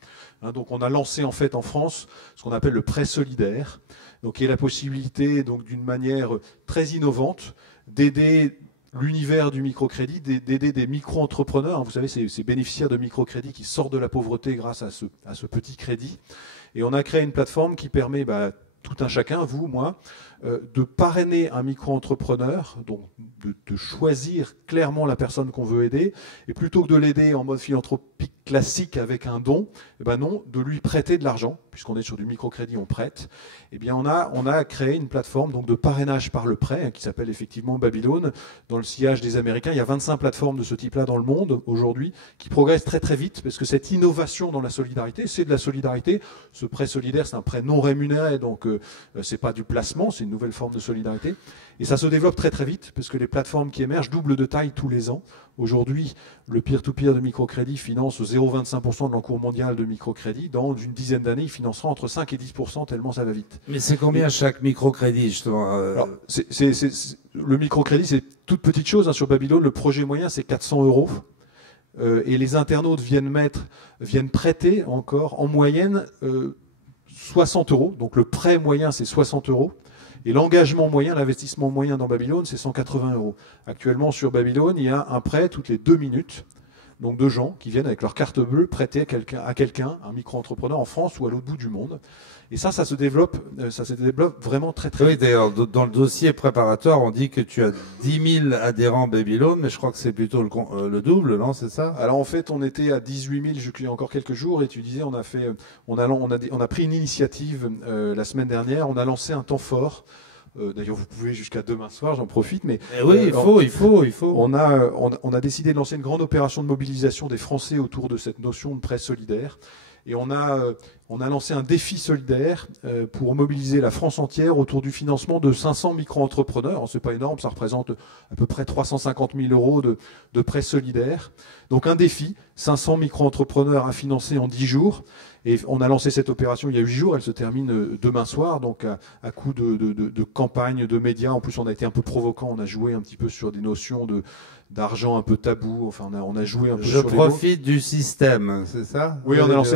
Donc on a lancé en fait en France ce qu'on appelle le prêt solidaire, donc qui est la possibilité donc d'une manière très innovante d'aider l'univers du microcrédit, d'aider des micro-entrepreneurs. Vous savez, ces bénéficiaires de microcrédit qui sortent de la pauvreté grâce à ce petit crédit. Et on a créé une plateforme qui permet tout un chacun, vous, moi, de parrainer un micro-entrepreneur, donc de choisir clairement la personne qu'on veut aider, et plutôt que de l'aider en mode philanthropique classique avec un don, non, de lui prêter de l'argent, puisqu'on est sur du microcrédit, on prête. Eh bien, on a créé une plateforme donc, de parrainage par le prêt, qui s'appelle effectivement Babylone, dans le sillage des Américains. Il y a 25 plateformes de ce type-là dans le monde aujourd'hui, qui progressent très très vite, parce que cette innovation dans la solidarité, c'est de la solidarité. Ce prêt solidaire, c'est un prêt non rémunéré, donc c'est pas du placement, c'est une nouvelle forme de solidarité. Et ça se développe très très vite, parce que les plateformes qui émergent doublent de taille tous les ans. Aujourd'hui, le peer-to-peer de microcrédit finance 0,25% de l'encours mondial de microcrédit. Dans une dizaine d'années, il financera entre 5 et 10%, tellement ça va vite. Mais c'est combien chaque microcrédit, justement Alors, le microcrédit, c'est toute petite chose. Sur Babylone, le projet moyen, c'est 400 €. Et les internautes viennent prêter encore, en moyenne, 60 €. Donc le prêt moyen, c'est 60 €. Et l'engagement moyen, l'investissement moyen dans Babylone, c'est 180 €. Actuellement, sur Babylone, il y a un prêt toutes les 2 minutes. Donc de gens qui viennent avec leur carte bleue prêter à quelqu'un, un micro-entrepreneur en France ou à l'autre bout du monde. Et ça se développe vraiment très très vite. Oui, d'ailleurs, dans le dossier préparatoire, on dit que tu as 10 000 adhérents Babylone, mais je crois que c'est plutôt le double, non, c'est ça? Alors en fait, on était à 18 000 il y a encore quelques jours, et tu disais, on a pris une initiative la semaine dernière, on a lancé un temps fort. D'ailleurs, vous pouvez jusqu'à demain soir, j'en profite. Mais oui, il faut. On a décidé de lancer une grande opération de mobilisation des Français autour de cette notion de prêt solidaire. Et on a lancé un défi solidaire pour mobiliser la France entière autour du financement de 500 micro-entrepreneurs. C'est pas énorme, ça représente à peu près 350 000 € de prêt solidaire. Donc un défi, 500 micro-entrepreneurs à financer en 10 jours. Et on a lancé cette opération il y a 8 jours, elle se termine demain soir, donc à coup de campagne, de médias. En plus, on a été un peu provocant, on a joué un petit peu sur des notions d'argent un peu tabou. Enfin, on a joué un peu sur les mots. Je profite du système, c'est ça? Oui, on a lancé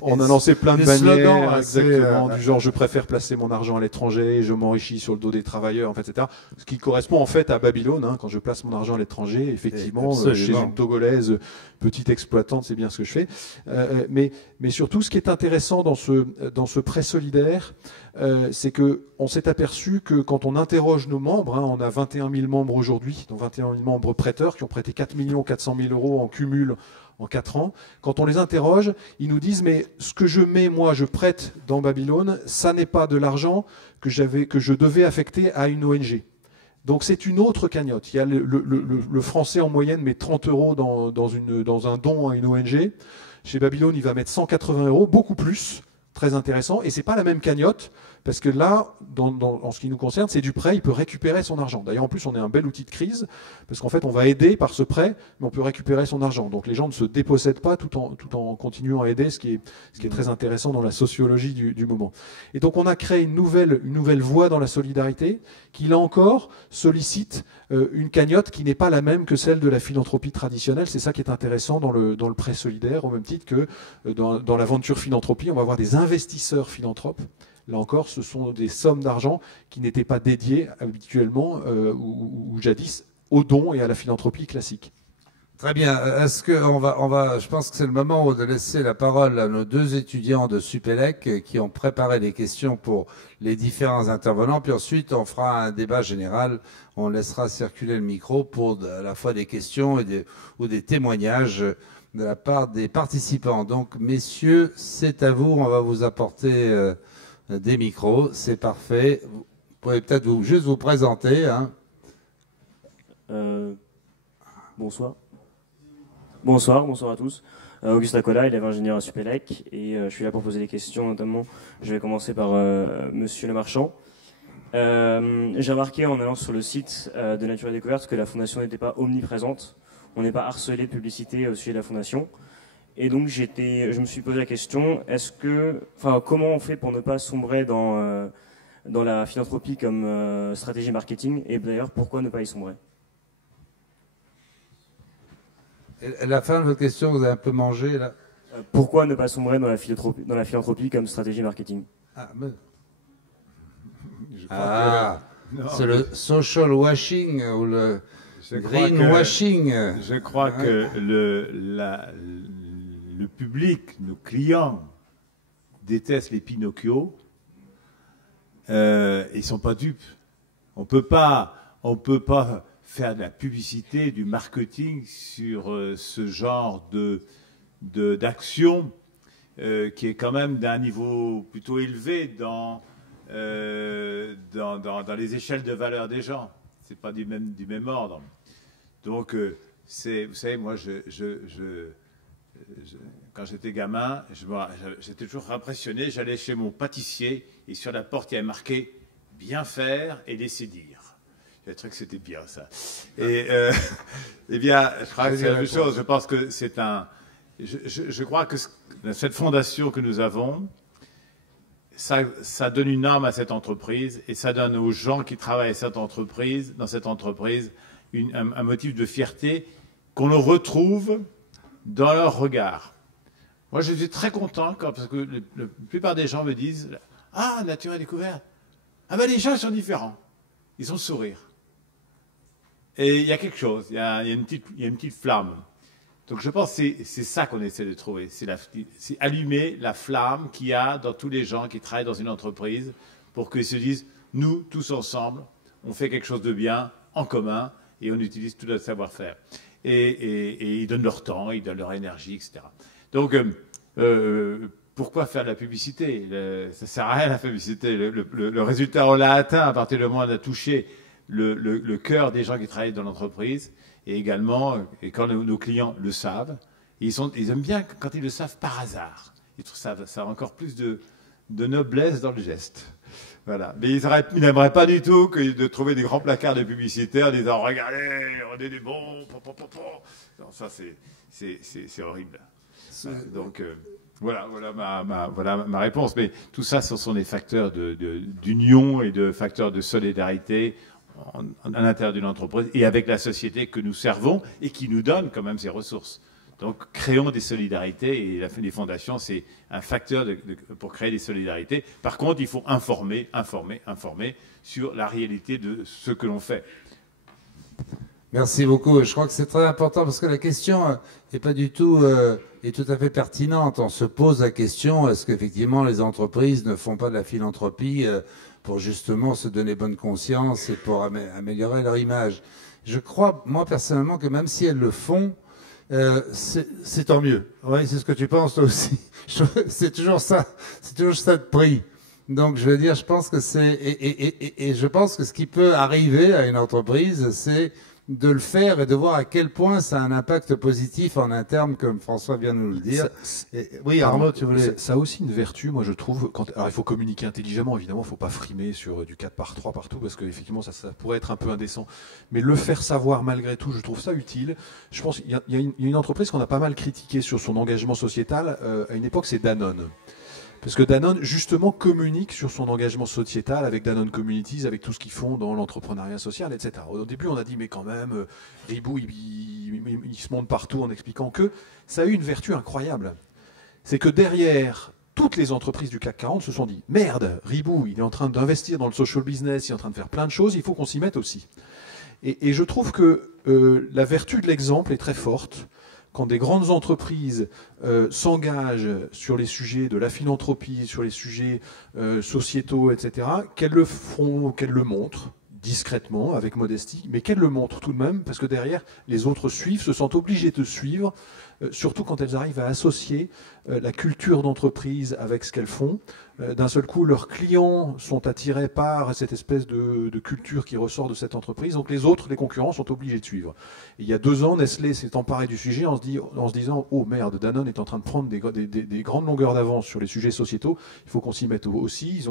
on a lancé plein de bannières, exactement, du genre je préfère placer mon argent à l'étranger, je m'enrichis sur le dos des travailleurs, en fait, etc. Ce qui correspond en fait à Babylone, quand je place mon argent à l'étranger, effectivement, chez une Togolaise, petite exploitante, c'est bien ce que je fais. Mais surtout, ce qui est intéressant dans ce prêt solidaire, c'est qu'on s'est aperçu que quand on interroge nos membres, on a 21 000 membres aujourd'hui, dont 21 000 membres prêteurs qui ont prêté 4 400 000 € en cumul en 4 ans. Quand on les interroge, ils nous disent, mais ce que je mets, moi, je prête dans Babylone, ça n'est pas de l'argent que je devais affecter à une ONG. Donc c'est une autre cagnotte. Il y a le Français en moyenne met 30 € dans un don à une ONG. Chez Babylone, il va mettre 180 €, beaucoup plus, très intéressant. Et c'est pas la même cagnotte, parce que là, en ce qui nous concerne, c'est du prêt, il peut récupérer son argent. D'ailleurs, en plus, on est un bel outil de crise, parce qu'en fait, on va aider par ce prêt, mais on peut récupérer son argent. Donc les gens ne se dépossèdent pas tout en continuant à aider, ce qui est très intéressant dans la sociologie du moment. Et donc on a créé une nouvelle voie dans la solidarité, qui là encore sollicite une cagnotte qui n'est pas la même que celle de la philanthropie traditionnelle. C'est ça qui est intéressant dans le prêt solidaire, au même titre que dans l'aventure philanthropie, on va avoir des investisseurs philanthropes. Là encore, ce sont des sommes d'argent qui n'étaient pas dédiées habituellement ou jadis aux dons et à la philanthropie classique. Très bien. Est-ce que je pense que c'est le moment de laisser la parole à nos 2 étudiants de Supélec qui ont préparé les questions pour les différents intervenants. Puis ensuite, on fera un débat général. On laissera circuler le micro pour à la fois des questions ou des témoignages de la part des participants. Donc, messieurs, c'est à vous. On va vous apporter des micros. C'est parfait. Vous pouvez peut-être juste vous présenter. Bonsoir. Bonsoir à tous. Augustin Collat, élève ingénieur à Supélec, et je suis là pour poser des questions, notamment, je vais commencer par Monsieur Lemarchand. J'ai remarqué en allant sur le site de Nature et Découverte que la Fondation n'était pas omniprésente, on n'est pas harcelé de publicité au sujet de la Fondation, et donc je me suis posé la question, comment on fait pour ne pas sombrer dans la philanthropie comme stratégie marketing, et d'ailleurs pourquoi ne pas y sombrer? Et la fin de votre question, vous avez un peu mangé là. Pourquoi ne pas sombrer dans la philanthropie comme stratégie marketing? Ah, mais... Non, c'est le social washing ou le greenwashing. Je crois que le public, nos clients, détestent les Pinocchio. Ils sont pas dupes. On peut pas faire de la publicité, du marketing sur ce genre d'action qui est quand même d'un niveau plutôt élevé dans les échelles de valeur des gens. C'est pas du même ordre. Donc, vous savez, moi, quand j'étais gamin, j'étais toujours impressionné. J'allais chez mon pâtissier et sur la porte, il y avait marqué « Bien faire et laisser dire ». J'ai trouvé que c'était bien, ça. Et eh bien, je crois que c'est la même chose. Je pense que c'est je crois que cette fondation que nous avons, ça donne une âme à cette entreprise et ça donne aux gens qui travaillent dans cette entreprise, un motif de fierté qu'on retrouve dans leur regard. Moi, je suis très content parce que la plupart des gens me disent « Ah, Nature et Découverte, ah ben les gens sont différents, ils ont le sourire. » Et il y a quelque chose, il y a une petite flamme. Donc je pense que c'est ça qu'on essaie de trouver, c'est allumer la flamme qu'il y a dans tous les gens qui travaillent dans une entreprise pour qu'ils se disent, nous, tous ensemble, on fait quelque chose de bien, en commun, et on utilise tout notre savoir-faire. Et ils donnent leur temps, ils donnent leur énergie, etc. Donc, pourquoi faire de la publicité? Ça ne sert à rien la publicité. Le résultat, on l'a atteint à partir du moment où on a touché le cœur des gens qui travaillent dans l'entreprise. Et également, et quand nos clients le savent, ils aiment bien quand ils le savent par hasard. Ils trouvent ça a encore plus de noblesse dans le geste. Voilà. Mais ils n'aimeraient pas du tout de trouver des grands placards de publicité en disant « Regardez, on est des bons, Non, ça, c'est horrible. Donc, voilà ma réponse. Mais tout ça, ce sont des facteurs d'union et de facteurs de solidarité à l'intérieur d'une entreprise et avec la société que nous servons et qui nous donne quand même ces ressources. Donc, créons des solidarités et les fondations, c'est un facteur pour créer des solidarités. Par contre, il faut informer sur la réalité de ce que l'on fait. Merci beaucoup. Je crois que c'est très important parce que la question est pas du tout est tout à fait pertinente. On se pose la question, est-ce qu'effectivement les entreprises ne font pas de la philanthropie pour justement se donner bonne conscience et pour améliorer leur image? Je crois, moi personnellement, que même si elles le font, c'est tant mieux. Oui, c'est ce que tu penses toi aussi. C'est toujours ça de prix. Donc je veux dire, je pense que et je pense que ce qui peut arriver à une entreprise, c'est de le faire et de voir à quel point ça a un impact positif en interne, comme François vient de nous le dire. Oui, Arnaud, tu voulais... Ça a aussi une vertu, moi je trouve, alors il faut communiquer intelligemment, évidemment, il ne faut pas frimer sur du 4x3 partout, parce qu'effectivement ça pourrait être un peu indécent. Mais le faire savoir malgré tout, je trouve ça utile. Je pense qu'il y a une entreprise qu'on a pas mal critiquée sur son engagement sociétal, à une époque, c'est Danone. Parce que Danone, justement, communique sur son engagement sociétal avec Danone Communities, avec tout ce qu'ils font dans l'entrepreneuriat social, etc. Au début, on a dit, mais quand même, Ribou, il se monte partout en expliquant que ça a eu une vertu incroyable. C'est que derrière, toutes les entreprises du CAC 40 se sont dit, merde, Ribou, il est en train d'investir dans le social business, il est en train de faire plein de choses, il faut qu'on s'y mette aussi. Et je trouve que la vertu de l'exemple est très forte. Quand des grandes entreprises s'engagent sur les sujets de la philanthropie, sur les sujets sociétaux, etc., qu'elles le montrent discrètement, avec modestie, mais qu'elles le montrent tout de même, parce que derrière, les autres suivent, se sentent obligés de suivre, surtout quand elles arrivent à associer la culture d'entreprise avec ce qu'elles font. D'un seul coup, leurs clients sont attirés par cette espèce de culture qui ressort de cette entreprise. Donc les autres, les concurrents, sont obligés de suivre. Et il y a 2 ans, Nestlé s'est emparé du sujet en se disant « Oh merde, Danone est en train de prendre des grandes longueurs d'avance sur les sujets sociétaux. Il faut qu'on s'y mette aussi. »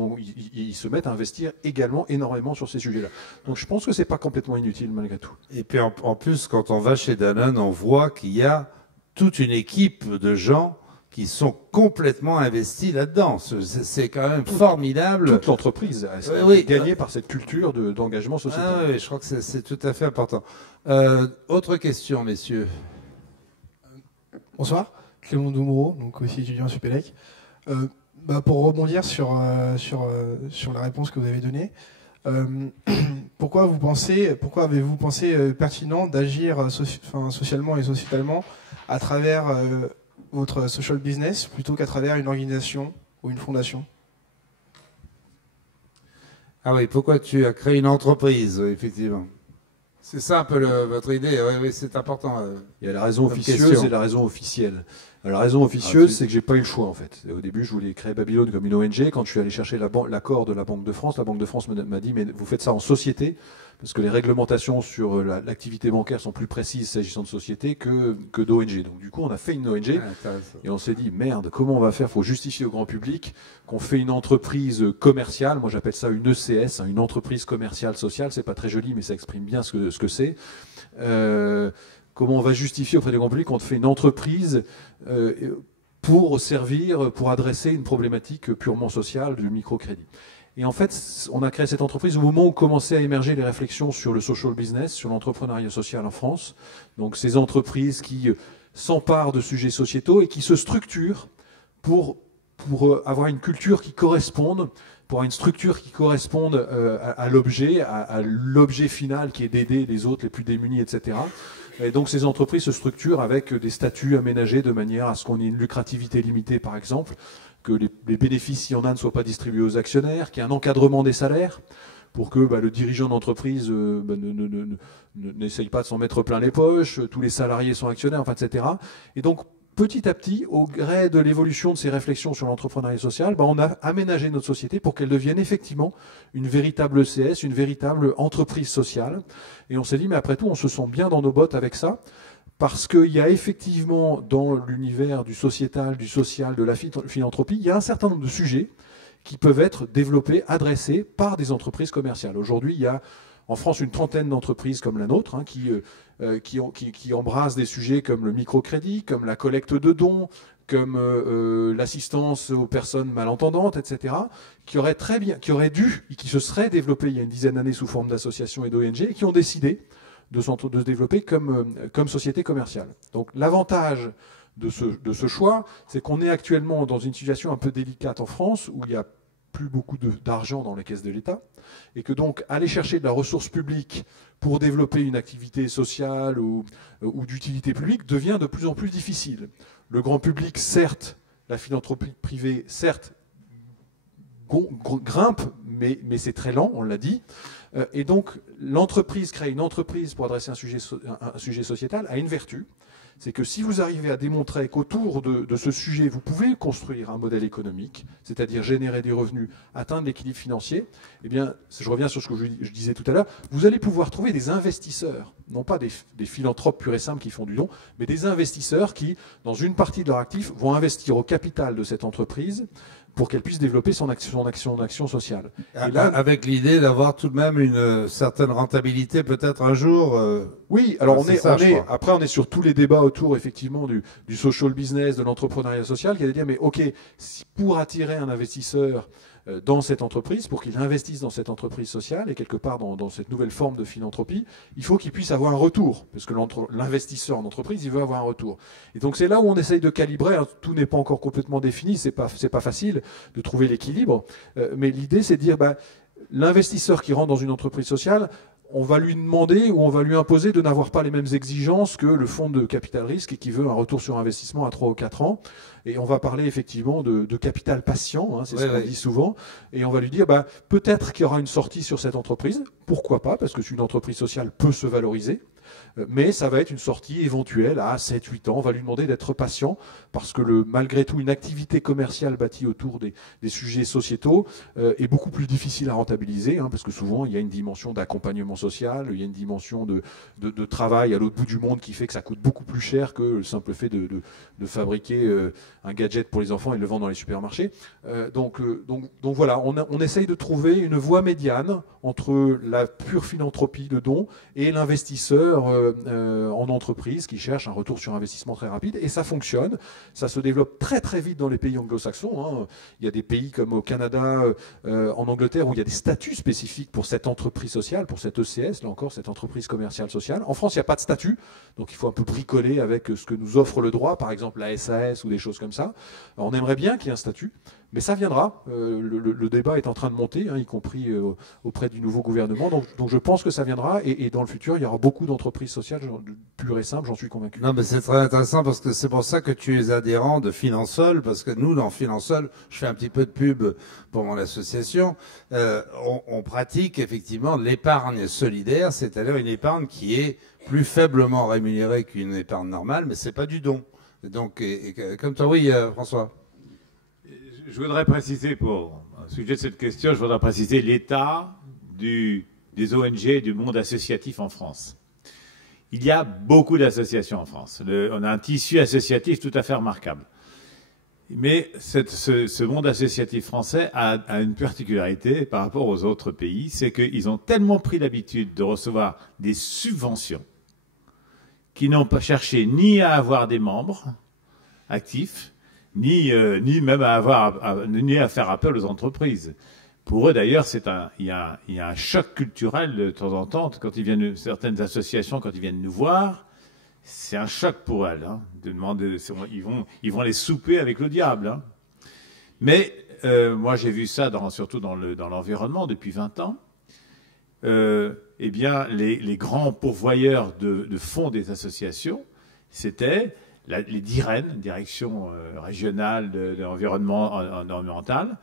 Ils se mettent à investir également énormément sur ces sujets-là. Donc je pense que c'est pas complètement inutile malgré tout. Et puis en plus, quand on va chez Danone, on voit qu'il y a toute une équipe de gens qui sont complètement investis là-dedans. C'est quand même formidable. Toute l'entreprise est gagnée par cette culture d'engagement sociétal. Ah oui, je crois que c'est tout à fait important. Autre question, messieurs. Bonsoir, Clément Doumourou, donc aussi étudiant à Supélec. Pour rebondir sur la réponse que vous avez donnée, pourquoi avez-vous pensé pertinent d'agir socialement et sociétalement à travers votre social business plutôt qu'à travers une organisation ou une fondation? Ah oui, pourquoi tu as créé une entreprise, effectivement. C'est ça un peu votre idée, oui, c'est important. Il y a la raison officieuse et la raison officielle. Alors, la raison officieuse, c'est que j'ai pas eu le choix en fait. Au début, je voulais créer Babylone comme une ONG. Quand je suis allé chercher l'accord de la Banque de France m'a dit mais vous faites ça en société parce que les réglementations sur l'activité bancaire sont plus précises s'agissant de société que d'ONG. Donc du coup, on a fait une ONG et on s'est dit merde, comment on va faire? Faut justifier au grand public qu'on fait une entreprise commerciale. Moi, j'appelle ça une ECS, une entreprise commerciale sociale. C'est pas très joli, mais ça exprime bien ce que c'est. Comment on va justifier auprès du grand public qu'on fait une entreprise pour adresser une problématique purement sociale du microcrédit. Et en fait, on a créé cette entreprise au moment où commençaient à émerger les réflexions sur le social business, sur l'entrepreneuriat social en France. Donc ces entreprises qui s'emparent de sujets sociétaux et qui se structurent pour avoir une culture qui corresponde, pour avoir une structure qui corresponde à l'objet final qui est d'aider les autres, les plus démunis, etc. Et donc ces entreprises se structurent avec des statuts aménagés de manière à ce qu'on ait une lucrativité limitée, par exemple, que les bénéfices, s'il y en a, ne soient pas distribués aux actionnaires, qu'il y ait un encadrement des salaires pour que le dirigeant d'entreprise n'essaye pas de s'en mettre plein les poches, tous les salariés sont actionnaires, enfin, etc. Et donc, petit à petit, au gré de l'évolution de ces réflexions sur l'entrepreneuriat social, on a aménagé notre société pour qu'elle devienne effectivement une véritable ECS, une véritable entreprise sociale. Et on s'est dit, mais après tout, on se sent bien dans nos bottes avec ça, parce qu'il y a effectivement dans l'univers du sociétal, du social, de la philanthropie, il y a un certain nombre de sujets qui peuvent être développés, adressés par des entreprises commerciales. Aujourd'hui, il y a en France une trentaine d'entreprises comme la nôtre qui embrassent des sujets comme le microcrédit, comme la collecte de dons, comme l'assistance aux personnes malentendantes, etc., qui auraient dû et qui se seraient développés il y a une dizaine d'années sous forme d'associations et d'ONG et qui ont décidé de se développer comme société commerciale. Donc l'avantage de ce choix, c'est qu'on est actuellement dans une situation un peu délicate en France où il n'y a plus beaucoup d'argent dans les caisses de l'État et que donc aller chercher de la ressource publique pour développer une activité sociale ou d'utilité publique devient de plus en plus difficile. Le grand public, certes, la philanthropie privée, certes, grimpe, mais c'est très lent, on l'a dit. Et donc, créer une entreprise pour adresser un sujet sociétal a une vertu. C'est que si vous arrivez à démontrer qu'autour de ce sujet, vous pouvez construire un modèle économique, c'est-à-dire générer des revenus, atteindre l'équilibre financier, eh bien, je reviens sur ce que je disais tout à l'heure, vous allez pouvoir trouver des investisseurs, non pas des philanthropes purs et simples qui font du don, mais des investisseurs qui, dans une partie de leur actif, vont investir au capital de cette entreprise pour qu'elle puisse développer son action sociale. Et là, avec l'idée d'avoir tout de même une certaine rentabilité peut-être un jour. Oui, alors après on est sur tous les débats autour effectivement du social business, de l'entrepreneuriat social, qui est de dire mais ok, si pour attirer un investisseur dans cette entreprise, pour qu'il investisse dans cette entreprise sociale et quelque part dans cette nouvelle forme de philanthropie, il faut qu'il puisse avoir un retour, parce que l'investisseur en entreprise, il veut avoir un retour. Et donc c'est là où on essaye de calibrer, hein, tout n'est pas encore complètement défini, c'est pas facile de trouver l'équilibre, mais l'idée c'est de dire l'investisseur qui rentre dans une entreprise sociale, on va lui demander ou on va lui imposer de n'avoir pas les mêmes exigences que le fonds de capital risque et qui veut un retour sur investissement à 3 ou 4 ans. Et on va parler effectivement de capital patient, hein, c'est ce qu'on dit souvent. Et on va lui dire, peut-être qu'il y aura une sortie sur cette entreprise. Pourquoi pas? Parce que une entreprise sociale peut se valoriser. Mais ça va être une sortie éventuelle à 7-8 ans. On va lui demander d'être patient parce que malgré tout, une activité commerciale bâtie autour des sujets sociétaux est beaucoup plus difficile à rentabiliser parce que souvent, il y a une dimension d'accompagnement social, il y a une dimension de travail à l'autre bout du monde qui fait que ça coûte beaucoup plus cher que le simple fait de fabriquer un gadget pour les enfants et de le vendre dans les supermarchés. Donc voilà, on essaye de trouver une voie médiane entre la pure philanthropie de dons et l'investisseur en entreprise qui cherchent un retour sur investissement très rapide. Et ça fonctionne. Ça se développe très très vite dans les pays anglo-saxons, hein. Il y a des pays comme au Canada, en Angleterre, où il y a des statuts spécifiques pour cette entreprise sociale, pour cette ECS, là encore, cette entreprise commerciale sociale. En France, il n'y a pas de statut, donc il faut un peu bricoler avec ce que nous offre le droit, par exemple la SAS ou des choses comme ça. Alors, on aimerait bien qu'il y ait un statut, mais ça viendra. Le débat est en train de monter, hein, y compris auprès du nouveau gouvernement. Donc je pense que ça viendra, et dans le futur, il y aura beaucoup d'entreprises sociales pures et simples, j'en suis convaincu. Non, mais c'est très intéressant parce que c'est pour ça que tu es adhérent de Finansol, parce que nous, dans Finansol, je fais un petit peu de pub pour mon association, on pratique effectivement l'épargne solidaire, c'est-à-dire une épargne qui est plus faiblement rémunérée qu'une épargne normale, mais c'est pas du don. Donc, comme toi, oui, François. Je voudrais préciser, pour un sujet de cette question, je voudrais préciser l'état des ONG, du monde associatif en France. Il y a beaucoup d'associations en France. On a un tissu associatif tout à fait remarquable. Mais ce monde associatif français a une particularité par rapport aux autres pays, c'est qu'ils ont tellement pris l'habitude de recevoir des subventions qu'ils n'ont pas cherché ni à avoir des membres actifs, ni même ni à faire appel aux entreprises. Pour eux, d'ailleurs, il y a un choc culturel de temps en temps. Quand certaines associations, quand ils viennent nous voir, c'est un choc pour elles. Hein, de demander, ils vont les souper avec le diable. Hein. Mais moi, j'ai vu ça surtout dans l'environnement depuis 20 ans. Eh bien, les grands pourvoyeurs de fonds des associations, c'était les DIREN, Direction régionale de l'environnement environnemental,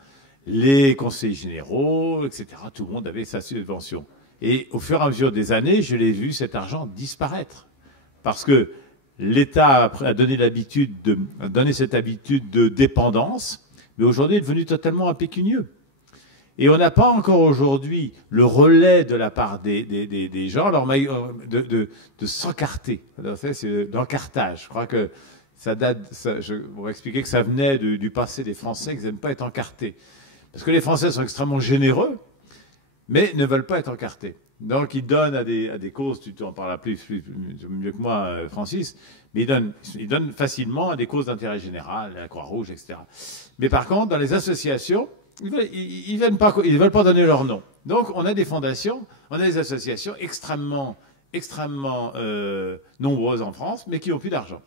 les conseillers généraux, etc. Tout le monde avait sa subvention. Et au fur et à mesure des années, je l'ai vu cet argent disparaître. Parce que l'État a donné cette habitude de dépendance, mais aujourd'hui est devenu totalement impécunieux. Et on n'a pas encore aujourd'hui le relais de la part des gens de s'encarter. C'est l'encartage. Je crois que ça date. Je vous expliquer que ça venait du passé des Français, qu'ils n'aiment pas être encartés. Parce que les Français sont extrêmement généreux, mais ne veulent pas être encartés. Donc ils donnent à des causes, tu en parles mieux que moi, Francis, mais ils donnent facilement à des causes d'intérêt général, à la Croix-Rouge, etc. Mais par contre, dans les associations, ils ne veulent pas donner leur nom. Donc on a des fondations, on a des associations extrêmement nombreuses en France, mais qui n'ont plus d'argent.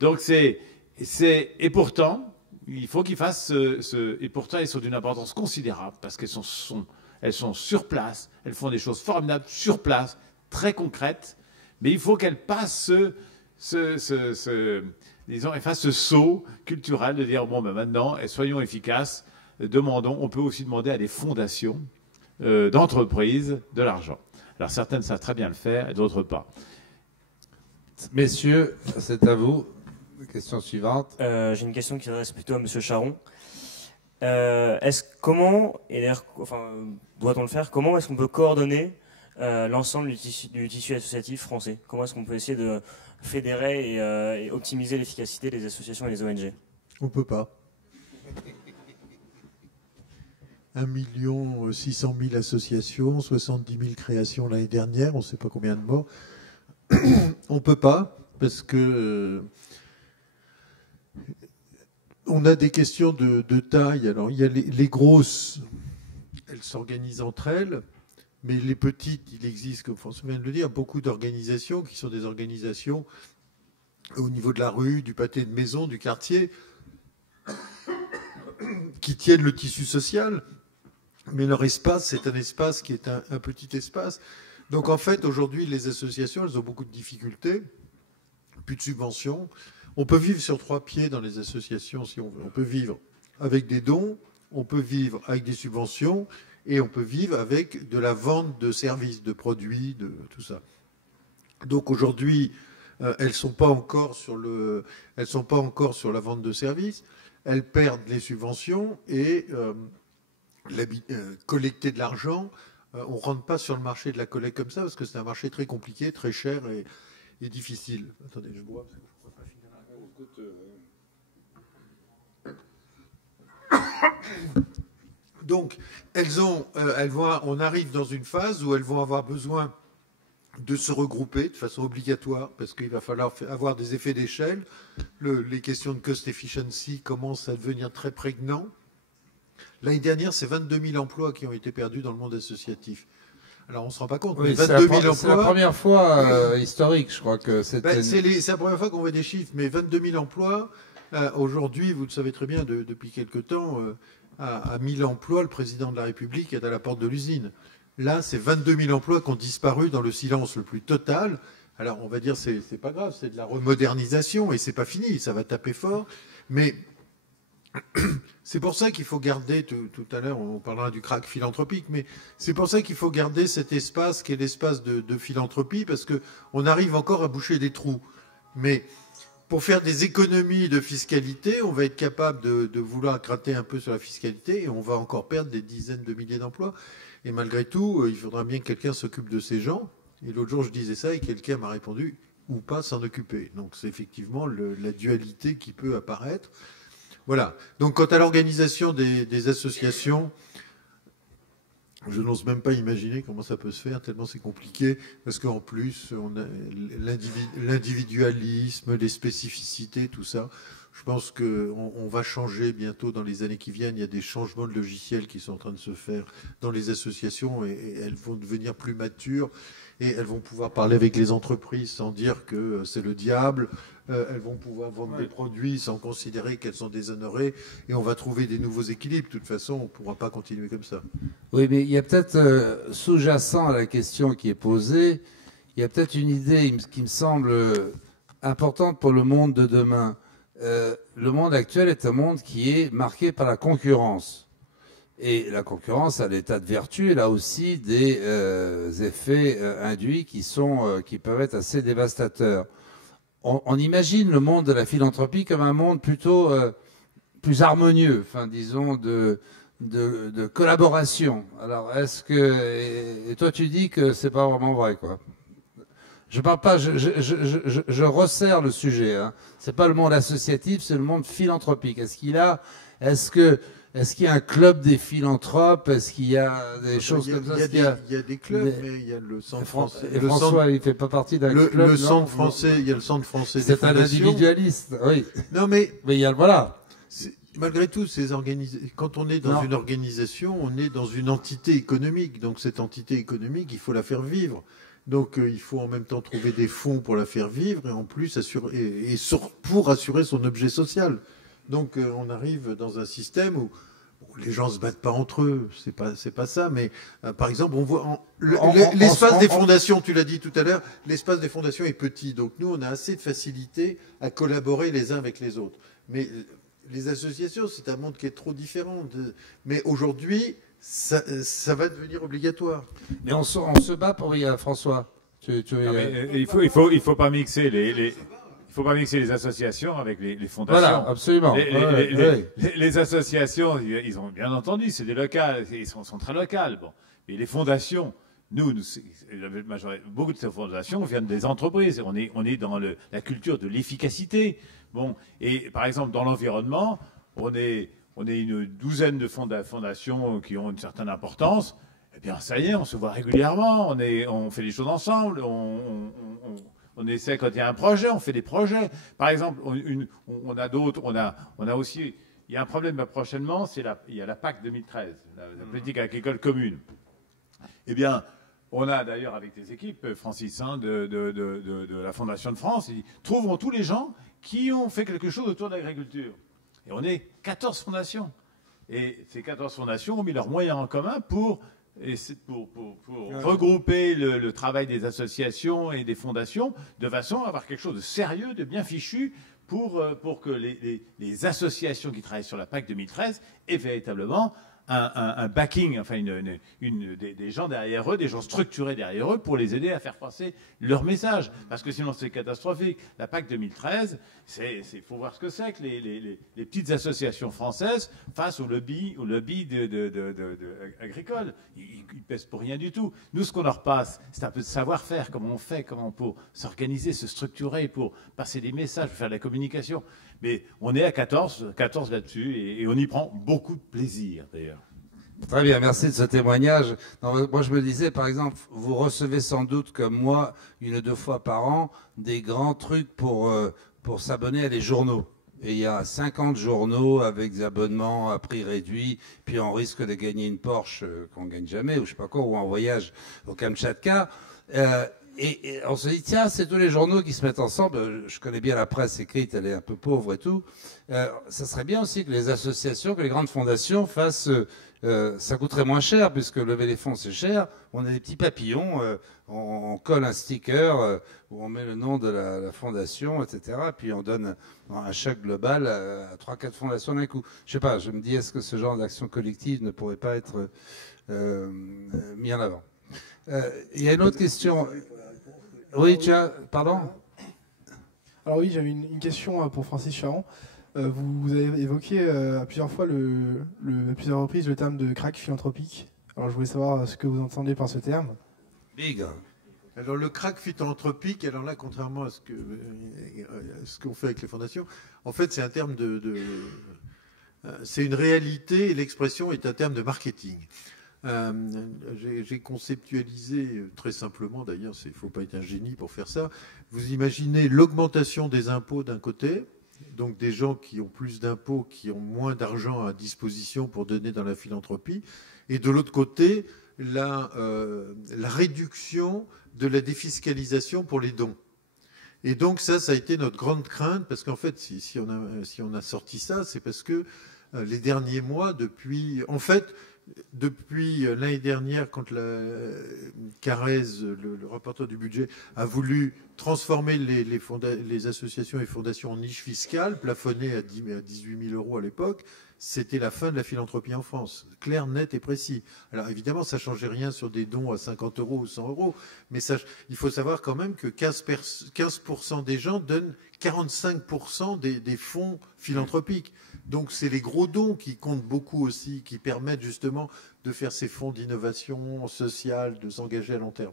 Donc et pourtant, il faut qu'ils fassent et pourtant, elles sont d'une importance considérable parce qu'elles sont sur place, elles font des choses formidables sur place, très concrètes, mais il faut qu'elles passent disons, elles fassent ce saut culturel de dire, bon, ben maintenant, soyons efficaces, on peut aussi demander à des fondations d'entreprises de l'argent. Alors certaines savent très bien le faire et d'autres pas. Messieurs, c'est à vous. Question suivante. J'ai une question qui s'adresse plutôt à Monsieur Charon. Comment, et d'ailleurs, enfin, doit-on le faire, comment est-ce qu'on peut coordonner l'ensemble du tissu associatif français? Comment est-ce qu'on peut essayer de fédérer et optimiser l'efficacité des associations et des ONG? On ne peut pas. 1 600 000 associations, 70 000 créations l'année dernière, on ne sait pas combien de morts. On ne peut pas, parce que on a des questions de taille. Alors, il y a les grosses, elles s'organisent entre elles, mais les petites, il existe, comme François vient de le dire, beaucoup d'organisations qui sont des organisations au niveau de la rue, du pâté de maison, du quartier, qui tiennent le tissu social, mais leur espace, c'est un espace qui est un petit espace. Donc, en fait, aujourd'hui, les associations, elles ont beaucoup de difficultés, plus de subventions. On peut vivre sur 3 pieds dans les associations si on veut. On peut vivre avec des dons, on peut vivre avec des subventions et on peut vivre avec de la vente de services, de produits, de tout ça. Donc aujourd'hui, elles sont pas encore sur la vente de services. Elles perdent les subventions et collecter de l'argent. On rentre pas sur le marché de la collecte comme ça parce que c'est un marché très compliqué, très cher et difficile. Attendez, je bois. Donc, on arrive dans une phase où elles vont avoir besoin de se regrouper de façon obligatoire, parce qu'il va falloir avoir des effets d'échelle. Les questions de cost efficiency commencent à devenir très prégnants. L'année dernière, c'est 22 000 emplois qui ont été perdus dans le monde associatif. Alors, on ne se rend pas compte, Oui, mais 22 000 emplois... C'est la première fois historique, je crois que c'est... c'est la première fois qu'on voit des chiffres, mais 22 000 emplois, aujourd'hui, vous le savez très bien, depuis quelque temps, à 1000 emplois, le président de la République est à la porte de l'usine. Là, c'est 22 000 emplois qui ont disparu dans le silence le plus total. Alors, on va dire, c'est pas grave, c'est de la remodernisation, et c'est pas fini, ça va taper fort, mais... C'est pour ça qu'il faut garder, tout à l'heure on parlera du crack philanthropique, mais c'est pour ça qu'il faut garder cet espace qui est l'espace de philanthropie, parce qu'on arrive encore à boucher des trous. Mais pour faire des économies de fiscalité, on va être capable de vouloir gratter un peu sur la fiscalité, et on va encore perdre des dizaines de milliers d'emplois. Et malgré tout, il faudra bien que quelqu'un s'occupe de ces gens. Et l'autre jour je disais ça, et quelqu'un m'a répondu, ou pas s'en occuper. Donc c'est effectivement la dualité qui peut apparaître. Voilà. Donc, quant à l'organisation des associations, je n'ose même pas imaginer comment ça peut se faire, tellement c'est compliqué, parce qu'en plus, on a l'individualisme, les spécificités, tout ça. Je pense qu'on va changer bientôt dans les années qui viennent. Il y a des changements de logiciels qui sont en train de se faire dans les associations, et elles vont devenir plus matures, et elles vont pouvoir parler avec les entreprises sans dire que c'est le diable. Elles vont pouvoir vendre des produits sans considérer qu'elles sont déshonorées, et on va trouver des nouveaux équilibres. De toute façon, on ne pourra pas continuer comme ça. Oui, mais il y a peut-être sous-jacent à la question qui est posée, il y a peut-être une idée qui me semble importante pour le monde de demain. Le monde actuel est un monde qui est marqué par la concurrence. Et la concurrence a l'état de vertu, elle a aussi des effets induits qui peuvent être assez dévastateurs. On imagine le monde de la philanthropie comme un monde plutôt plus harmonieux, enfin disons de collaboration. Alors est-ce que et toi tu dis que c'est pas vraiment vrai, quoi? Je parle pas, je resserre le sujet. Hein. C'est pas le monde associatif, c'est le monde philanthropique. Est-ce qu'il y a un club des philanthropes? Est-ce qu'il y a des choses comme ça? Il y a des clubs, mais il y a le centre français. Et François, il fait pas partie d'un club. Le centre français, il y a le centre français. C'est un individualiste, oui. Non, mais il y a voilà. Malgré tout, quand on est dans une organisation, on est dans une entité économique. Donc cette entité économique, il faut la faire vivre. Donc il faut en même temps trouver des fonds pour la faire vivre, et en plus pour assurer son objet social. Donc on arrive dans un système où les gens se battent pas entre eux, c'est pas ça, mais par exemple on voit l'espace des fondations, tu l'as dit tout à l'heure, l'espace des fondations est petit, donc nous on a assez de facilité à collaborer les uns avec les autres. Mais les associations, c'est un monde qui est trop différent. Mais aujourd'hui, ça va devenir obligatoire. Mais on se bat pour François. Il faut pas mixer il faut pas mixer les associations avec les fondations. Voilà, absolument. Les associations, ils ont bien entendu, c'est des locales, ils sont très locales. Bon, mais les fondations, beaucoup de ces fondations viennent des entreprises. On est dans la culture de l'efficacité. Bon, et par exemple dans l'environnement, on est une douzaine de fondations qui ont une certaine importance. Eh bien, ça y est, on se voit régulièrement, on fait des choses ensemble, on essaie quand il y a un projet, on fait des projets. Par exemple, on a d'autres, on a aussi, il y a un problème prochainement, il y a la PAC 2013, la politique agricole commune. Eh bien, on a d'ailleurs avec des équipes, Francis, de la Fondation de France, trouvons tous les gens qui ont fait quelque chose autour de l'agriculture. Et on est 14 fondations. Et ces 14 fondations ont mis leurs moyens en commun pour regrouper le travail des associations et des fondations de façon à avoir quelque chose de sérieux, de bien fichu, pour que les associations qui travaillent sur la PAC 2013 aient véritablement un backing, enfin des gens derrière eux, des gens structurés derrière eux pour les aider à faire passer leur message. Parce que sinon c'est catastrophique. La PAC 2013, faut voir ce que c'est que les petites associations françaises face au lobby agricole. Ils pèsent pour rien du tout. Nous, ce qu'on leur passe, c'est un peu de savoir-faire, comment on fait, comment pour s'organiser, se structurer, pour passer des messages, faire de la communication. Mais on est à 14 là-dessus, et on y prend beaucoup de plaisir, d'ailleurs. Très bien, merci de ce témoignage. Non, moi, je me disais, par exemple, vous recevez sans doute, comme moi, 1 ou 2 fois par an, des grands trucs pour s'abonner à des journaux. Et il y a 50 journaux avec des abonnements à prix réduit, puis on risque de gagner une Porsche qu'on ne gagne jamais, ou je sais pas quoi, ou en voyage au Kamtchatka. Et on se dit, tiens, c'est tous les journaux qui se mettent ensemble. Je connais bien la presse écrite, elle est un peu pauvre et tout. Ça serait bien aussi que les associations, que les grandes fondations fassent... ça coûterait moins cher, puisque lever les fonds, c'est cher. On a des petits papillons, on colle un sticker où on met le nom de la fondation, etc. Puis on donne un chèque global à 3-4 fondations d'un coup. Je sais pas, je me dis, est-ce que ce genre d'action collective ne pourrait pas être mis en avant? Il y a une autre question. Oui, tu as... Pardon? Alors oui, j'avais une question pour Francis Charon. Vous avez évoqué à plusieurs fois, à plusieurs reprises, le terme de crack philanthropique. Alors je voulais savoir ce que vous entendez par ce terme. Big. Alors le crack philanthropique, alors là, contrairement à ce qu'on fait avec les fondations, en fait c'est un terme c'est une réalité et l'expression est un terme de marketing. J'ai conceptualisé très simplement, d'ailleurs, il ne faut pas être un génie pour faire ça. Vous imaginez l'augmentation des impôts d'un côté, donc des gens qui ont plus d'impôts, qui ont moins d'argent à disposition pour donner dans la philanthropie, et de l'autre côté, la réduction de la défiscalisation pour les dons. Et donc ça a été notre grande crainte, parce qu'en fait, si on a sorti ça, c'est parce que les derniers mois, depuis l'année dernière, quand Carrez, le rapporteur du budget, a voulu transformer les associations et fondations en niche fiscale, plafonnées à 18 000 € à l'époque, c'était la fin de la philanthropie en France. Clair, net et précis. Alors évidemment, ça ne changeait rien sur des dons à 50 € ou 100 €, mais il faut savoir quand même que 15% des gens donnent 45% des fonds philanthropiques. Donc c'est les gros dons qui comptent beaucoup aussi, qui permettent justement de faire ces fonds d'innovation sociale, de s'engager à long terme.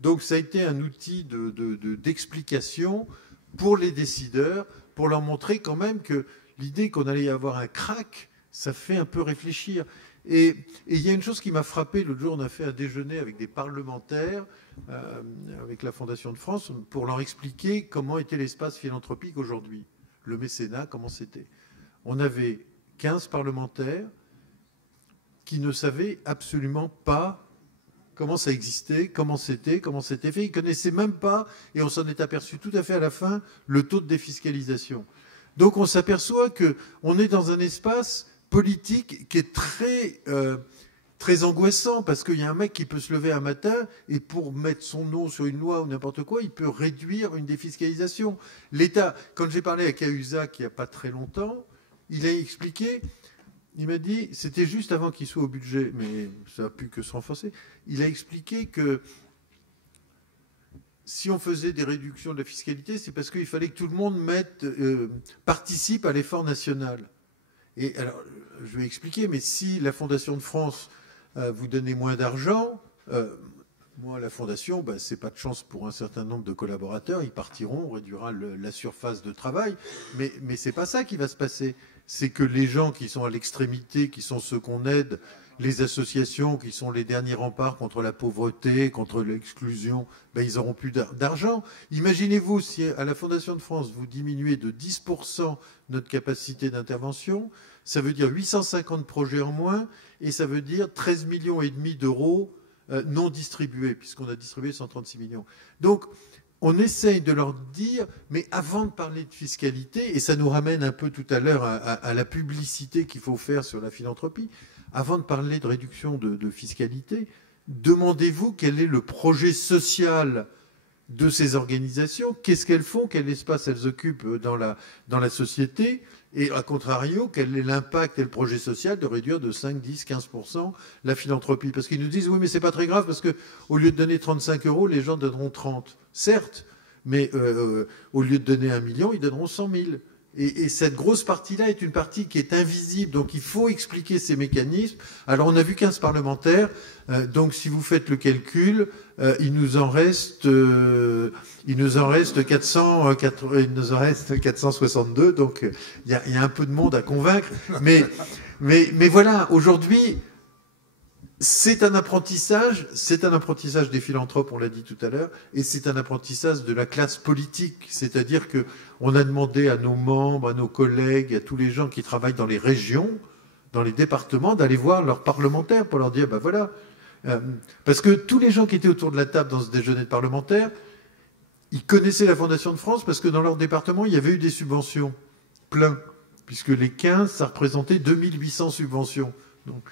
Donc ça a été un outil d'explication pour les décideurs, pour leur montrer quand même que l'idée qu'on allait y avoir un crack, ça fait un peu réfléchir. Et il y a une chose qui m'a frappé, l'autre jour on a fait un déjeuner avec des parlementaires, avec la Fondation de France, pour leur expliquer comment était l'espace philanthropique aujourd'hui, le mécénat, comment c'était. On avait 15 parlementaires qui ne savaient absolument pas comment ça existait, comment c'était fait. Ils ne connaissaient même pas, et on s'en est aperçu tout à fait à la fin, le taux de défiscalisation. Donc on s'aperçoit qu'on est dans un espace politique qui est très angoissant, parce qu'il y a un mec qui peut se lever un matin et pour mettre son nom sur une loi ou n'importe quoi, il peut réduire une défiscalisation. L'État, quand j'ai parlé à Cahuzac il n'y a pas très longtemps, il a expliqué, il m'a dit, c'était juste avant qu'il soit au budget, mais ça n'a pu que se renforcer, il a expliqué que si on faisait des réductions de la fiscalité, c'est parce qu'il fallait que tout le monde participe à l'effort national. Et alors, je vais expliquer, mais si la Fondation de France vous donnait moins d'argent, moi, la Fondation, c'est pas de chance pour un certain nombre de collaborateurs, ils partiront, on réduira la surface de travail, mais c'est pas ça qui va se passer. C'est que les gens qui sont à l'extrémité, qui sont ceux qu'on aide, les associations qui sont les derniers remparts contre la pauvreté, contre l'exclusion, ils n'auront plus d'argent. Imaginez-vous si à la Fondation de France, vous diminuez de 10% notre capacité d'intervention, ça veut dire 850 projets en moins, et ça veut dire 13,5 millions d'euros non distribués, puisqu'on a distribué 136 millions. Donc, on essaye de leur dire, mais avant de parler de fiscalité, et ça nous ramène un peu tout à l'heure à la publicité qu'il faut faire sur la philanthropie, avant de parler de réduction de fiscalité, demandez-vous quel est le projet social de ces organisations, qu'est-ce qu'elles font, quel espace elles occupent dans la société, et à contrario, quel est l'impact et le projet social de réduire de 5, 10, 15% la philanthropie. Parce qu'ils nous disent, oui, mais c'est pas très grave, parce qu'au lieu de donner 35 €, les gens donneront 30. Certes, mais au lieu de donner 1 million, ils donneront 100 000. Et cette grosse partie-là est une partie qui est invisible, donc il faut expliquer ces mécanismes. Alors on a vu 15 parlementaires, donc si vous faites le calcul, il nous en reste 462, donc il y a un peu de monde à convaincre. Mais voilà, aujourd'hui, c'est un apprentissage des philanthropes, on l'a dit tout à l'heure, et c'est un apprentissage de la classe politique. C'est-à-dire que on a demandé à nos membres, à nos collègues, à tous les gens qui travaillent dans les régions, dans les départements, d'aller voir leurs parlementaires pour leur dire, ben voilà. Parce que tous les gens qui étaient autour de la table dans ce déjeuner de parlementaires, ils connaissaient la Fondation de France parce que dans leur département, il y avait eu des subventions plein, puisque les 15, ça représentait 2800 subventions. Donc,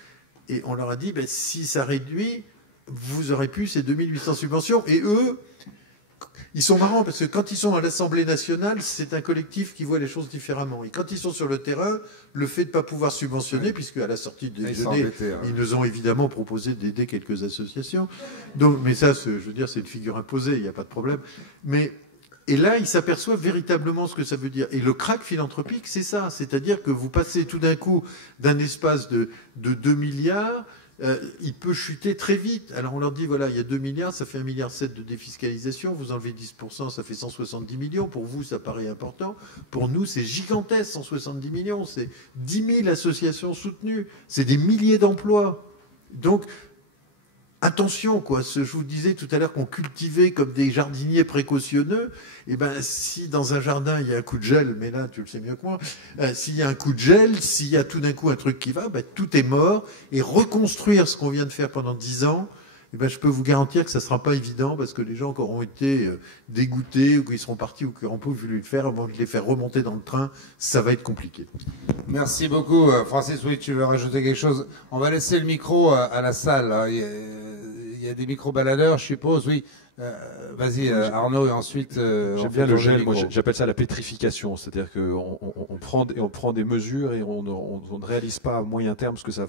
et on leur a dit, ben, si ça réduit, vous aurez plus ces 2800 subventions. Et eux, ils sont marrants, parce que quand ils sont à l'Assemblée nationale, c'est un collectif qui voit les choses différemment. Et quand ils sont sur le terrain, le fait de ne pas pouvoir subventionner, puisque à la sortie du déjeuner, ils nous ont évidemment proposé d'aider quelques associations. Donc, mais ça, je veux dire, c'est une figure imposée, il n'y a pas de problème. Et là, ils s'aperçoivent véritablement ce que ça veut dire. Et le crack philanthropique, c'est ça. C'est-à-dire que vous passez tout d'un coup d'un espace de 2 milliards, il peut chuter très vite. Alors on leur dit, voilà, il y a 2 milliards, ça fait 1,7 milliard de défiscalisation, vous enlevez 10%, ça fait 170 millions. Pour vous, ça paraît important. Pour nous, c'est gigantesque, 170 millions. C'est 10 000 associations soutenues. C'est des milliers d'emplois. Donc, attention, quoi. Je vous disais tout à l'heure qu'on cultivait comme des jardiniers précautionneux. Et ben, si dans un jardin il y a un coup de gel, mais là tu le sais mieux que moi, s'il y a un coup de gel, s'il y a tout d'un coup un truc qui va, ben, tout est mort. Et reconstruire ce qu'on vient de faire pendant 10 ans, et ben, je peux vous garantir que ça ne sera pas évident parce que les gens qui auront été dégoûtés ou qui seront partis ou qui n'auront pas voulu le faire avant de les faire remonter dans le train, ça va être compliqué. Merci beaucoup. Francis, oui, tu veux rajouter quelque chose? On va laisser le micro à la salle. Il y a des micro-baladeurs, je suppose, oui. Vas-y, Arnaud, et ensuite... J'aime bien le gel, moi j'appelle ça la pétrification, c'est-à-dire qu'on prend des mesures et on ne réalise pas à moyen terme ce que ça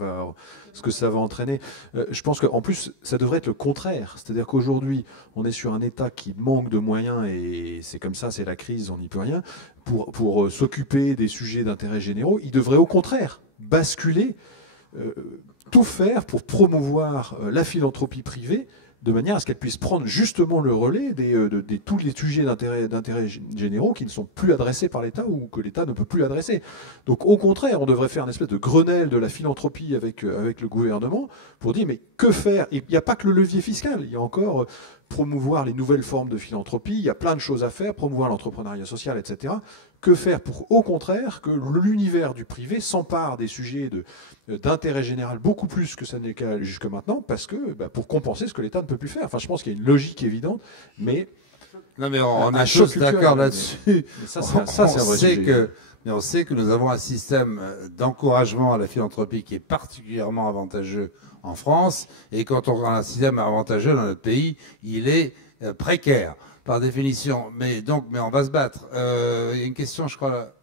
va entraîner. Je pense qu'en plus, ça devrait être le contraire, c'est-à-dire qu'aujourd'hui, on est sur un État qui manque de moyens et c'est comme ça, c'est la crise, on n'y peut rien. Pour s'occuper des sujets d'intérêt généraux, il devrait au contraire basculer, tout faire pour promouvoir la philanthropie privée, de manière à ce qu'elle puisse prendre justement le relais de tous les sujets d'intérêt généraux qui ne sont plus adressés par l'État ou que l'État ne peut plus adresser. Donc au contraire, on devrait faire une espèce de Grenelle de la philanthropie avec le gouvernement pour dire mais que faire? Il n'y a pas que le levier fiscal, il y a encore promouvoir les nouvelles formes de philanthropie, il y a plein de choses à faire, promouvoir l'entrepreneuriat social, etc. Que faire pour, au contraire, que l'univers du privé s'empare des sujets d'intérêt général beaucoup plus que ça n'est le cas jusque maintenant, parce que pour compenser ce que l'État ne peut plus faire. Enfin, je pense qu'il y a une logique évidente, mais... Non, mais on est tous d'accord là-dessus. Ça, c'est un vrai sujet. Mais on sait que nous avons un système d'encouragement à la philanthropie qui est particulièrement avantageux en France. Et quand on a un système avantageux dans notre pays, il est précaire, par définition. Mais on va se battre. Il y a une question, je crois. Là.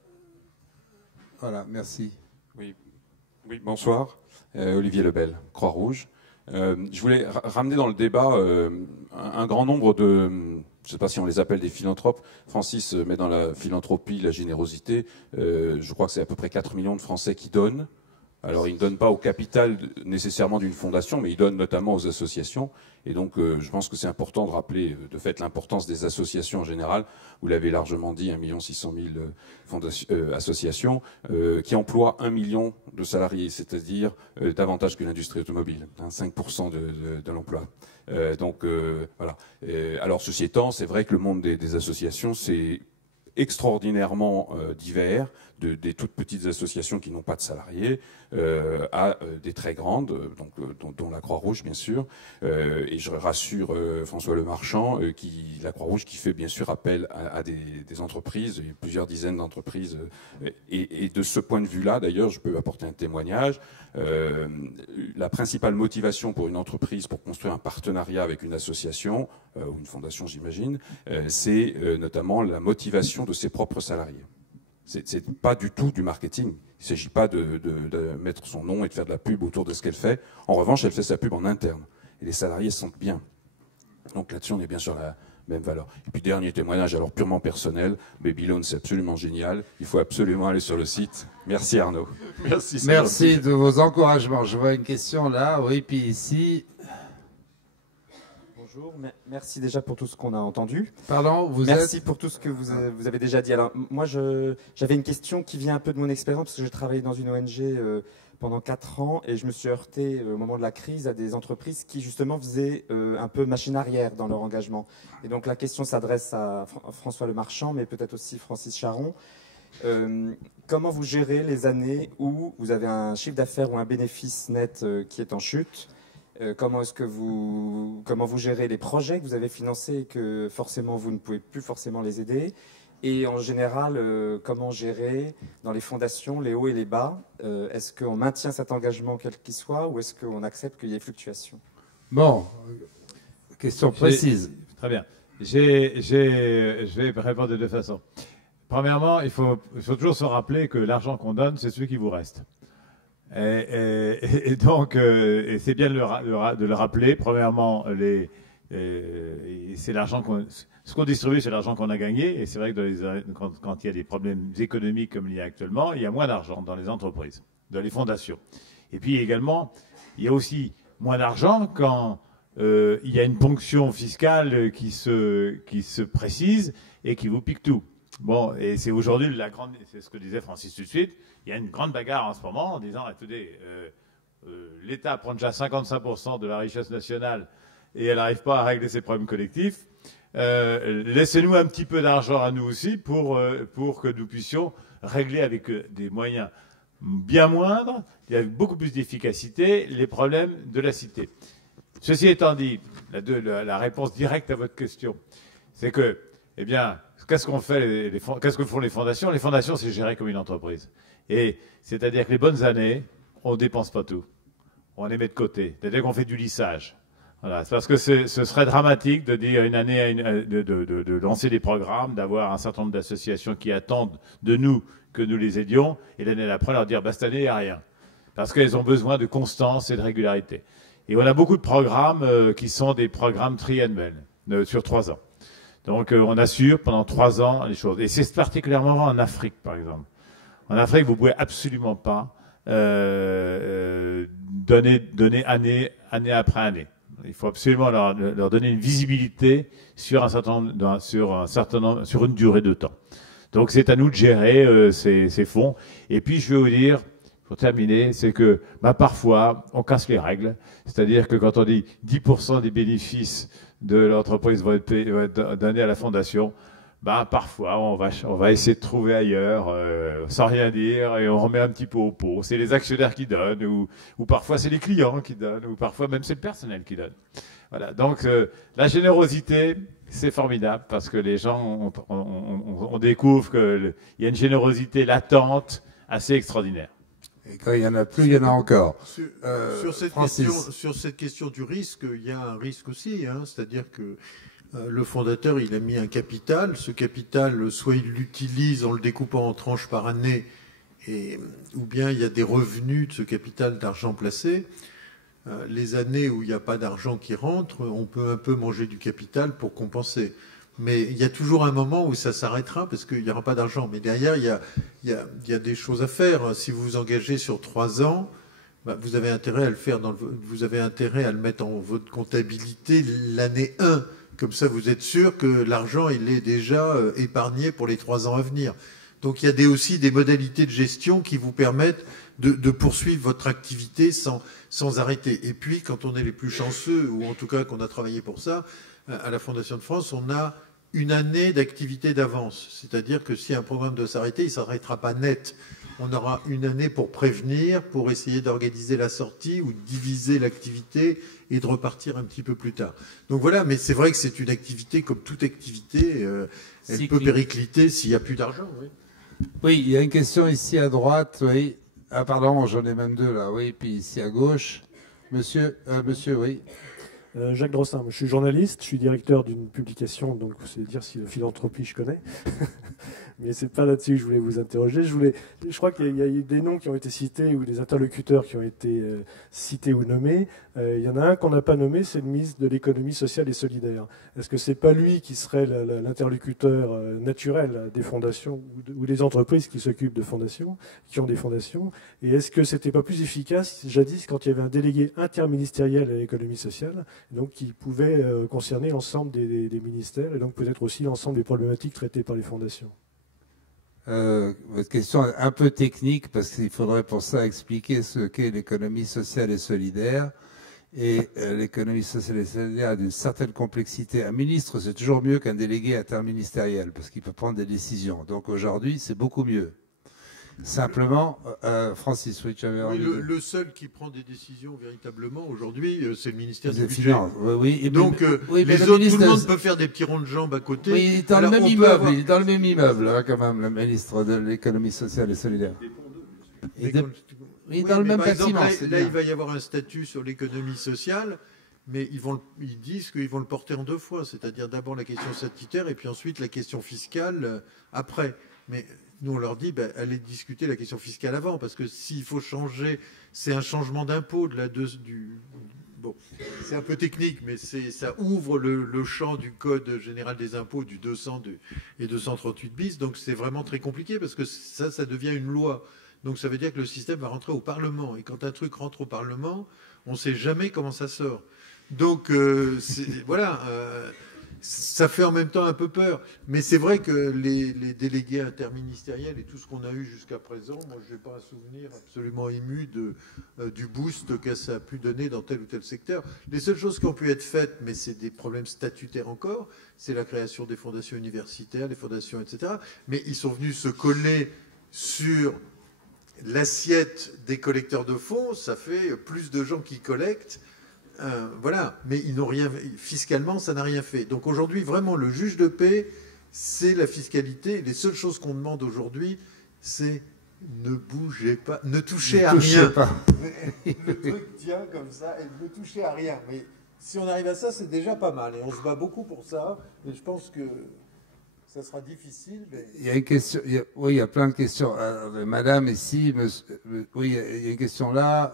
Voilà, merci. Oui, bonsoir. Olivier Lebel, Croix-Rouge. Je voulais ramener dans le débat un grand nombre de... Je ne sais pas si on les appelle des philanthropes. Francis met dans la philanthropie la générosité. Je crois que c'est à peu près 4 millions de Français qui donnent. Alors, ils ne donnent pas au capital nécessairement d'une fondation, mais ils donnent notamment aux associations. Et donc, je pense que c'est important de rappeler, de fait, l'importance des associations en général. Vous l'avez largement dit, 1 600 000 associations qui emploient 1 million de salariés, c'est-à-dire davantage que l'industrie automobile, 5% de l'emploi. Voilà. Alors, ceci étant, c'est vrai que le monde des associations, c'est extraordinairement divers, des toutes petites associations qui n'ont pas de salariés à des très grandes, dont la Croix-Rouge bien sûr. Et je rassure François Lemarchand, la Croix-Rouge qui fait bien sûr appel à des entreprises, plusieurs dizaines d'entreprises. Et de ce point de vue-là, d'ailleurs, je peux apporter un témoignage. La principale motivation pour une entreprise pour construire un partenariat avec une association ou une fondation, j'imagine, c'est notamment la motivation de ses propres salariés. C'est pas du tout du marketing. Il ne s'agit pas de mettre son nom et de faire de la pub autour de ce qu'elle fait. En revanche, elle fait sa pub en interne. Et les salariés se sentent bien. Donc là-dessus, on est bien sur la même valeur. Et puis, dernier témoignage, alors purement personnel. Babylone, c'est absolument génial. Il faut absolument aller sur le site. Merci Arnaud. Merci de vos encouragements. Je vois une question là. Oui, puis ici... Bonjour, merci déjà pour tout ce qu'on a entendu. Pardon, merci pour tout ce que vous avez déjà dit. Alors moi, j'avais une question qui vient un peu de mon expérience parce que je travaille dans une ONG pendant 4 ans et je me suis heurté au moment de la crise à des entreprises qui justement faisaient un peu machine arrière dans leur engagement. Et donc la question s'adresse à François Lemarchand, mais peut-être aussi Francis Charon. Comment vous gérez les années où vous avez un chiffre d'affaires ou un bénéfice net qui est en chute? Comment vous gérez les projets que vous avez financés et que forcément vous ne pouvez plus forcément les aider? Et en général, comment gérer dans les fondations les hauts et les bas? Est-ce qu'on maintient cet engagement quel qu'il soit ou est-ce qu'on accepte qu'il y ait fluctuations? Bon, question précise. Très bien. Je vais répondre de deux façons. Premièrement, il faut toujours se rappeler que l'argent qu'on donne, c'est celui qui vous reste. Et donc, c'est bien de le rappeler. Premièrement, c'est l'argent ce qu'on distribue, c'est l'argent qu'on a gagné. Et c'est vrai que quand il y a des problèmes économiques comme il y a actuellement, il y a moins d'argent dans les entreprises, dans les fondations. Et puis également, il y a aussi moins d'argent quand il y a une ponction fiscale qui se précise et qui vous pique tout. Bon, et c'est aujourd'hui c'est ce que disait Francis tout de suite, il y a une grande bagarre en ce moment en disant, attendez, l'État prend déjà 55% de la richesse nationale et elle n'arrive pas à régler ses problèmes collectifs. Laissez-nous un petit peu d'argent à nous aussi pour que nous puissions régler avec des moyens bien moindres et avec beaucoup plus d'efficacité les problèmes de la cité. Ceci étant dit, la réponse directe à votre question, c'est que, eh bien, qu'est-ce que font les fondations? Les fondations, c'est géré comme une entreprise. Et c'est-à-dire que les bonnes années, on ne dépense pas tout. On les met de côté. C'est-à-dire qu'on fait du lissage. Voilà. C'est parce que ce serait dramatique de dire une année, de lancer des programmes, d'avoir un certain nombre d'associations qui attendent de nous que nous les aidions, et l'année d'après leur dire, bah, cette année, il n'y a rien. Parce qu'elles ont besoin de constance et de régularité. Et on a beaucoup de programmes qui sont des programmes triannuels, sur 3 ans. Donc on assure pendant 3 ans les choses. Et c'est particulièrement vrai en Afrique, par exemple. En Afrique, vous ne pouvez absolument pas donner année après année. Il faut absolument leur donner une visibilité sur une durée de temps. Donc c'est à nous de gérer ces fonds. Et puis je vais vous dire, pour terminer, c'est que parfois on casse les règles. C'est-à-dire que quand on dit 10% des bénéfices de l'entreprise vont être donnés à la fondation, parfois on va essayer de trouver ailleurs sans rien dire et on remet un petit peu au pot. C'est les actionnaires qui donnent ou parfois c'est les clients qui donnent ou parfois même c'est le personnel qui donne. Voilà. Donc la générosité, c'est formidable parce que les gens, on découvre qu'il y a une générosité latente assez extraordinaire. Et quand il n'y en a plus, il y en a encore. Sur cette question du risque, il y a un risque aussi, c'est-à-dire que le fondateur, il a mis un capital. Ce capital, soit il l'utilise en le découpant en tranches par année, ou bien il y a des revenus de ce capital d'argent placé. Les années où il n'y a pas d'argent qui rentre, on peut un peu manger du capital pour compenser. Mais il y a toujours un moment où ça s'arrêtera parce qu'il n'y aura pas d'argent. Mais derrière, il y a des choses à faire. Si vous vous engagez sur 3 ans, vous avez intérêt à le faire vous avez intérêt à le mettre en votre comptabilité l'année 1. Comme ça, vous êtes sûr que l'argent, il est déjà épargné pour les 3 ans à venir. Donc, il y a aussi des modalités de gestion qui vous permettent de poursuivre votre activité sans arrêter. Et puis, quand on est les plus chanceux, ou en tout cas qu'on a travaillé pour ça, à la Fondation de France, on a une année d'activité d'avance. C'est-à-dire que si un programme doit s'arrêter, il ne s'arrêtera pas net. On aura une année pour prévenir, pour essayer d'organiser la sortie ou de diviser l'activité et de repartir un petit peu plus tard. Donc voilà, mais c'est vrai que c'est une activité, comme toute activité, elle peut péricliter s'il n'y a plus d'argent. Oui. Oui, il y a une question ici à droite, oui. Ah pardon, j'en ai même 2 là, oui, puis ici à gauche. Monsieur, oui. Jacques Drossin, je suis journaliste, je suis directeur d'une publication, donc c'est dire si la philanthropie je connais. Mais c'est pas là-dessus que je voulais vous interroger. Je crois qu'il y a eu des noms qui ont été cités ou des interlocuteurs qui ont été cités ou nommés. Il y en a un qu'on n'a pas nommé, c'est le ministre de l'économie sociale et solidaire. Est-ce que c'est pas lui qui serait l'interlocuteur naturel des fondations ou des entreprises qui s'occupent de fondations, qui ont des fondations? Et est-ce que c'était pas plus efficace jadis quand il y avait un délégué interministériel à l'économie sociale, donc qui pouvait concerner l'ensemble des ministères et donc peut-être aussi l'ensemble des problématiques traitées par les fondations? Votre question est un peu technique parce qu'il faudrait pour ça expliquer ce qu'est l'économie sociale et solidaire. Et l'économie sociale et solidaire a d'une certaine complexité. Un ministre, c'est toujours mieux qu'un délégué interministériel parce qu'il peut prendre des décisions. Donc aujourd'hui, c'est beaucoup mieux. Simplement, Francis, oui, tu avais envie le seul qui prend des décisions véritablement aujourd'hui, c'est le ministère des du Budget. Finances. Oui, Et donc, oui, les autres, tout le monde peut faire des petits ronds de jambes à côté. Oui, il est dans le même immeuble, il est dans le même immeuble, hein, quand même, le ministre de l'économie sociale et solidaire. Oui, dans le même bâtiment. Là, il va y avoir un statut sur l'économie sociale, mais ils disent qu'ils vont le porter en deux fois, c'est-à-dire d'abord la question statutaire et puis ensuite la question fiscale après. Mais nous, on leur dit, allez discuter la question fiscale avant, parce que s'il faut changer, c'est un changement d'impôt Bon, c'est un peu technique, mais ça ouvre le champ du Code général des impôts du 200 et 238 bis, donc c'est vraiment très compliqué, parce que ça devient une loi. Donc ça veut dire que le système va rentrer au Parlement. Et quand un truc rentre au Parlement, on ne sait jamais comment ça sort. Donc voilà, ça fait en même temps un peu peur. Mais c'est vrai que les délégués interministériels et tout ce qu'on a eu jusqu'à présent, moi je n'ai pas un souvenir absolument ému du boost que ça a pu donner dans tel ou tel secteur. Les seules choses qui ont pu être faites, mais c'est des problèmes statutaires encore, c'est la création des fondations universitaires, les fondations, etc. Mais ils sont venus se coller sur l'assiette des collecteurs de fonds, ça fait plus de gens qui collectent, voilà. Mais ils n'ont rien, fiscalement, ça n'a rien fait. Donc aujourd'hui, vraiment, le juge de paix, c'est la fiscalité. Les seules choses qu'on demande aujourd'hui, c'est ne bougez pas, ne touchez à rien. Pas. Le truc tient comme ça, et ne touchez à rien. Mais si on arrive à ça, c'est déjà pas mal. Et on se bat beaucoup pour ça. Et je pense que ça sera difficile. Mais... Il y a une question. Oui, il y a plein de questions. Madame, ici, oui, il y a une question là.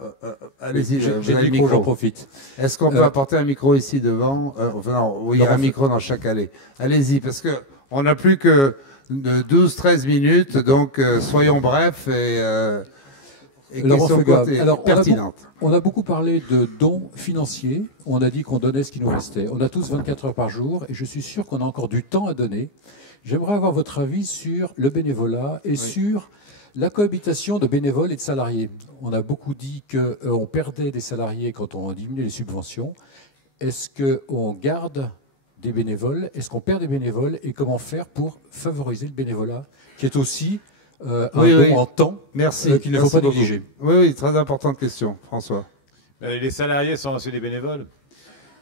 Allez-y, j'ai le micro, j'en profite. Est-ce qu'on peut apporter un micro ici devant non, oui, il y a un micro dans chaque allée. Allez-y, parce que on n'a plus que 12-13 minutes, donc soyons brefs et questions courtes et pertinentes. On a beaucoup parlé de dons financiers. On a dit qu'on donnait ce qui nous restait. On a tous 24 heures par jour et je suis sûr qu'on a encore du temps à donner. J'aimerais avoir votre avis sur le bénévolat et sur la cohabitation de bénévoles et de salariés. On a beaucoup dit qu'on perdait des salariés quand on diminuait les subventions. Est-ce qu'on garde des bénévoles? Est-ce qu'on perd des bénévoles? Et comment faire pour favoriser le bénévolat, qui est aussi un don en temps qu'il ne faut pas négliger? Oui, très importante question, François. Les salariés sont aussi des bénévoles.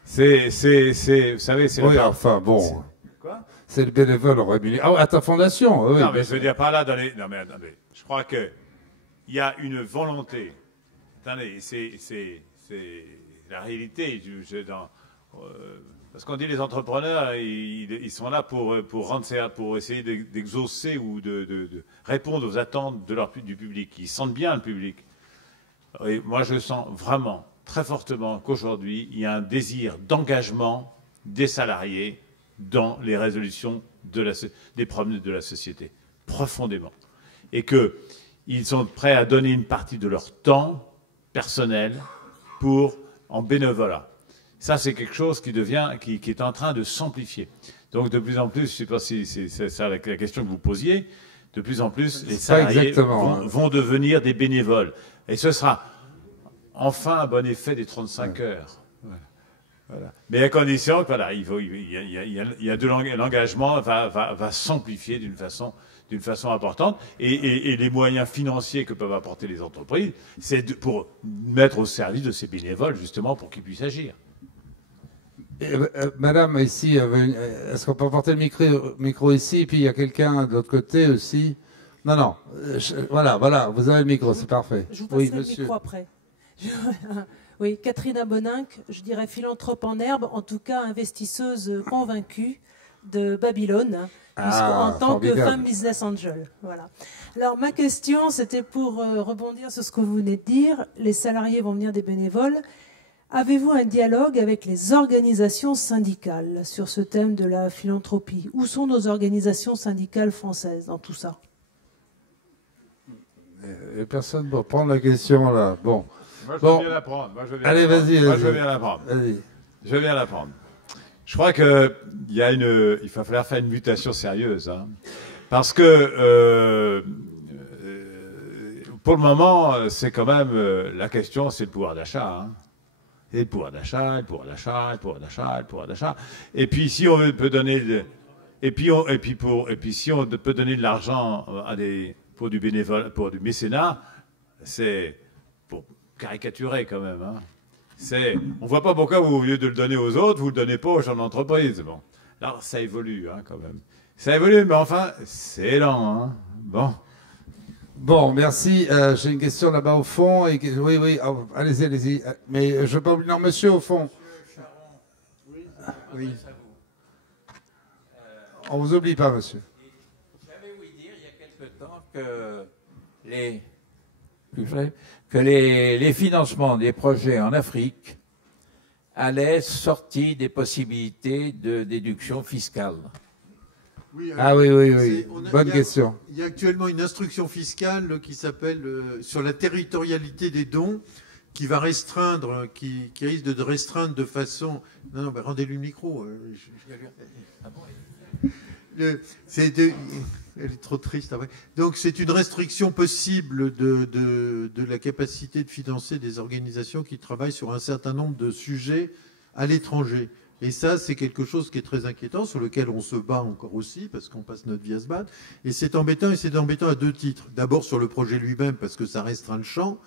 Vous savez, c'est... Oui, enfin, bon... Quoi? C'est le bénévole rémunéré. Ah, à ta fondation. Oui, non, mais je veux dire par là, non, mais attendez. Je crois qu'il y a une volonté. Attendez, c'est la réalité. Parce qu'on dit les entrepreneurs, ils sont là pour essayer d'exaucer ou de répondre aux attentes du public. Ils sentent bien le public. Et moi, je sens vraiment, très fortement, qu'aujourd'hui, il y a un désir d'engagement des salariés dans les résolutions des problèmes de la société, profondément. Et qu'ils sont prêts à donner une partie de leur temps personnel en bénévolat. Ça, c'est quelque chose qui est en train de s'amplifier. Donc, de plus en plus, je ne sais pas si c'est ça la question que vous posiez, de plus en plus, les salariés vont devenir des bénévoles. Et ce sera enfin un bon effet des 35 heures. Voilà. Mais à condition que l'engagement va s'amplifier d'une façon importante et les moyens financiers que peuvent apporter les entreprises, c'est pour mettre au service de ces bénévoles justement pour qu'ils puissent agir. Madame ici, est-ce qu'on peut apporter le micro ici et puis il y a quelqu'un de l'autre côté aussi? Non, voilà, vous avez le micro, c'est parfait. Je vous passerai le micro après. Oui, Catherine Aboninck, je dirais philanthrope en herbe, en tout cas investisseuse convaincue de Babylone, en tant que femme business angel. Voilà. Alors ma question, c'était pour rebondir sur ce que vous venez de dire. Les salariés vont venir des bénévoles. Avez-vous un dialogue avec les organisations syndicales sur ce thème de la philanthropie? Où sont nos organisations syndicales françaises dans tout ça? Personne pour prendre la question là. Bon. Moi, je veux bien la prendre. Allez, vas-y. Moi, je veux bien la prendre. Je veux bien la prendre. Je crois il va falloir faire une mutation sérieuse. Hein. Parce que pour le moment, c'est quand même la question, c'est le pouvoir d'achat. Hein. Et le pouvoir d'achat, le pouvoir d'achat, le pouvoir d'achat, le pouvoir d'achat. Et puis si on peut donner, si on peut donner de l'argent pour du bénévolat, pour du mécénat, c'est pour caricaturer quand même. Hein. On voit pas pourquoi vous, au lieu de le donner aux autres, vous le donnez pas aux gens d'entreprise. Bon, alors ça évolue hein, quand même. Ça évolue, mais enfin c'est lent. Hein. Bon. Bon, merci. J'ai une question là-bas au fond. Oui, oui, oh, allez-y, allez-y. Mais je veux pas oublier. Non, monsieur, au fond. Oui. On vous oublie pas, monsieur. J'avais ouï dire il y a quelque temps que les financements des projets en Afrique allaient sortir des possibilités de déduction fiscale. Oui, ah oui, oui, oui. Bonne question. Il y a actuellement une instruction fiscale qui s'appelle sur la territorialité des dons, qui va restreindre, qui risque de restreindre de façon... Non, non, bah, rendez-lui le micro. Elle est trop triste après. Donc c'est une restriction possible de la capacité de financer des organisations qui travaillent sur un certain nombre de sujets à l'étranger. Et ça, c'est quelque chose qui est très inquiétant, sur lequel on se bat encore aussi, parce qu'on passe notre vie à se battre. Et c'est embêtant à deux titres. D'abord sur le projet lui-même, parce que ça restreint le champ.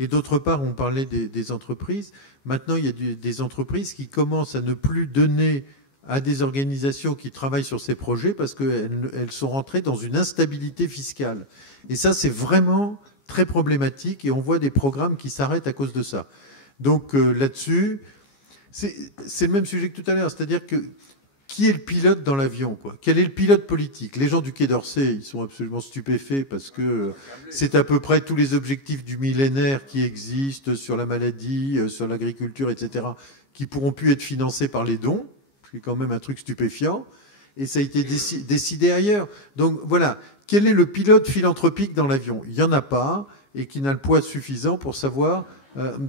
Et d'autre part, on parlait des entreprises. Maintenant, il y a des entreprises qui commencent à ne plus donner à des organisations qui travaillent sur ces projets parce qu'elles sont rentrées dans une instabilité fiscale. Et ça, c'est vraiment très problématique et on voit des programmes qui s'arrêtent à cause de ça. Donc là-dessus, c'est le même sujet que tout à l'heure, c'est-à-dire que qui est le pilote dans l'avion, quoi ? Quel est le pilote politique ? Les gens du Quai d'Orsay, ils sont absolument stupéfaits parce que c'est à peu près tous les objectifs du millénaire qui existent sur la maladie, sur l'agriculture, etc., qui pourront plus être financés par les dons. C'est quand même un truc stupéfiant, et ça a été décidé ailleurs. Donc voilà, quel est le pilote philanthropique dans l'avion ? Il n'y en a pas, et qui n'a le poids suffisant pour savoir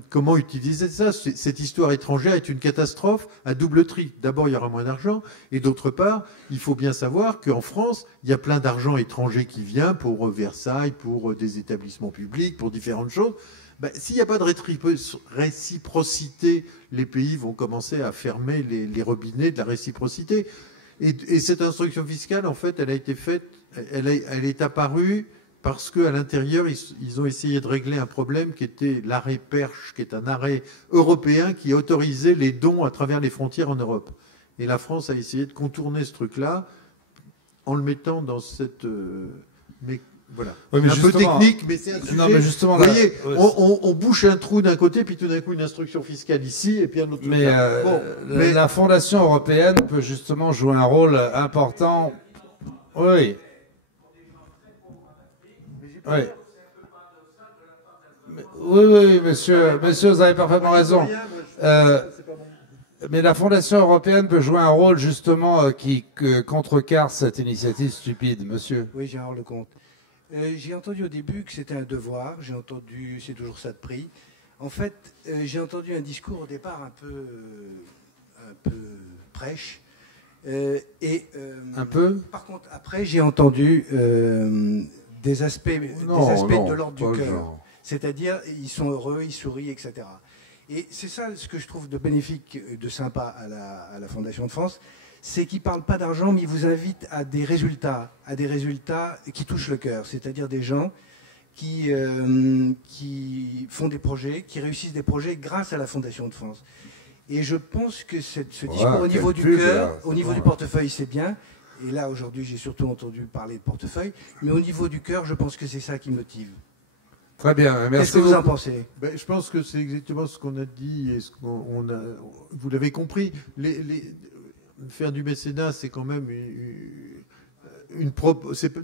comment utiliser ça. Cette histoire étrangère est une catastrophe à double titre. D'abord, il y aura moins d'argent, et d'autre part, il faut bien savoir qu'en France, il y a plein d'argent étranger qui vient pour Versailles, pour des établissements publics, pour différentes choses. Ben, s'il n'y a pas de réciprocité, les pays vont commencer à fermer les robinets de la réciprocité. Et cette instruction fiscale, en fait, elle a été faite, elle est apparue parce qu'à l'intérieur, ils ont essayé de régler un problème qui était l'arrêt Perche, qui est un arrêt européen qui autorisait les dons à travers les frontières en Europe. Et la France a essayé de contourner ce truc-là en le mettant dans cette... Voilà. Oui, un peu technique, mais c'est un sujet. Non, mais justement, vous voyez, on bouche un trou d'un côté, puis tout d'un coup une instruction fiscale ici, et puis un autre truc là. Mais la Fondation européenne peut justement jouer un rôle important. Oui. Oui. Oui, oui, monsieur, vous avez parfaitement raison. Mais la Fondation européenne peut jouer un rôle justement qui contrecarre cette initiative stupide, monsieur. Oui, Gérard Lecomte. J'ai entendu au début que c'était un devoir, j'ai entendu, c'est toujours ça de prix. En fait, j'ai entendu un discours au départ un peu prêche. Un peu. Par contre, après, j'ai entendu des aspects de l'ordre du cœur. C'est-à-dire, ils sont heureux, ils sourient, etc. Et c'est ça ce que je trouve de bénéfique, de sympa à la Fondation de France, c'est qu'ils ne parlent pas d'argent, mais ils vous invitent à des résultats qui touchent le cœur. C'est-à-dire des gens qui font des projets, qui réussissent des projets grâce à la Fondation de France. Et je pense que ce discours au niveau du cœur, au niveau du portefeuille, c'est bien. Et là, aujourd'hui, j'ai surtout entendu parler de portefeuille. Mais au niveau du cœur, je pense que c'est ça qui motive. Très bien, merci. Qu'est-ce que vous en pensez ? Ben, je pense que c'est exactement ce qu'on a dit et vous l'avez compris. Faire du mécénat, c'est quand même